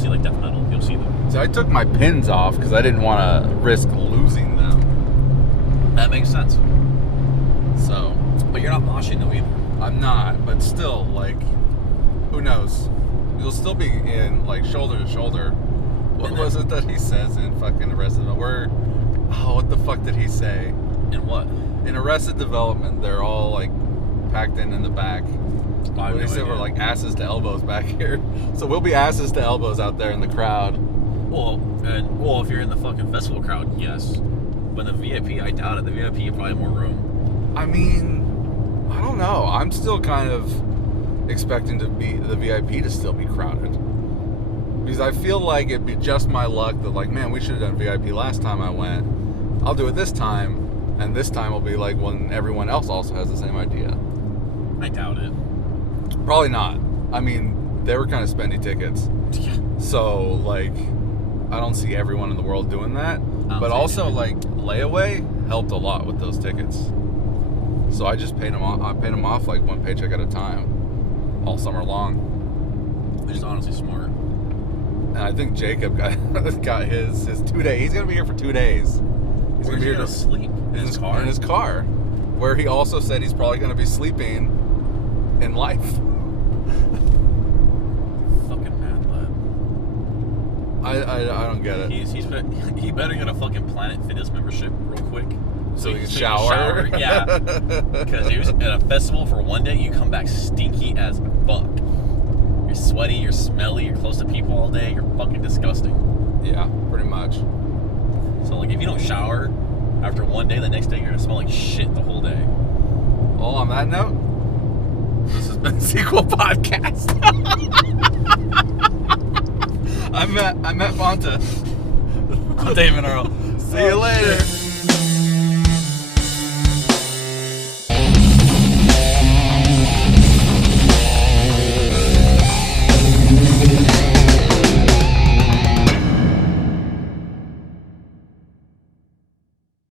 like, death metal. You'll see them. So I took my pins off because I didn't want to risk losing them. That makes sense. So. But you're not moshing, though, either. I'm not, but still, like, who knows? You'll still be in, like, shoulder to shoulder. What was it that he says in fucking Arrested Development? What the fuck did he say? In what? In Arrested Development, they're all, like, packed in the back. They said we're, like, asses to elbows back here. So we'll be asses to elbows out there in the crowd. Well, if you're in the fucking festival crowd, yes. But the VIP, I doubt it. The VIP, you probably have more room. I mean, I don't know. I'm still kind of expecting the VIP to still be crowded. Because I feel like it'd be just my luck that, like, man, we should have done VIP last time I went. I'll do it this time, and this time will be like when everyone else also has the same idea. I doubt it. Probably not. I mean, they were kind of spendy tickets. Yeah. So, like, I don't see everyone in the world doing that. But also, like, layaway helped a lot with those tickets. So I just paid them off. I paid them off, like, one paycheck at a time, all summer long. Which is honestly smart. And I think Jacob got his 2 days. He's gonna be here for 2 days. He's gonna be here to sleep in his car. In his car, where he also said he's probably gonna be sleeping in life. Fucking mad lad. I don't get it. He better get a fucking Planet Fitness membership real quick. So he can shower. Yeah. Because he was at a festival for one day. You come back stinky as fuck. You're sweaty, you're smelly, you're close to people all day, you're fucking disgusting. Yeah, pretty much. So, like, if you don't shower after one day, the next day you're gonna smell like shit the whole day. Well, on that note, this has been Sequel Podcast. I'm at Bonta. I'm Damon, Earl. See you later.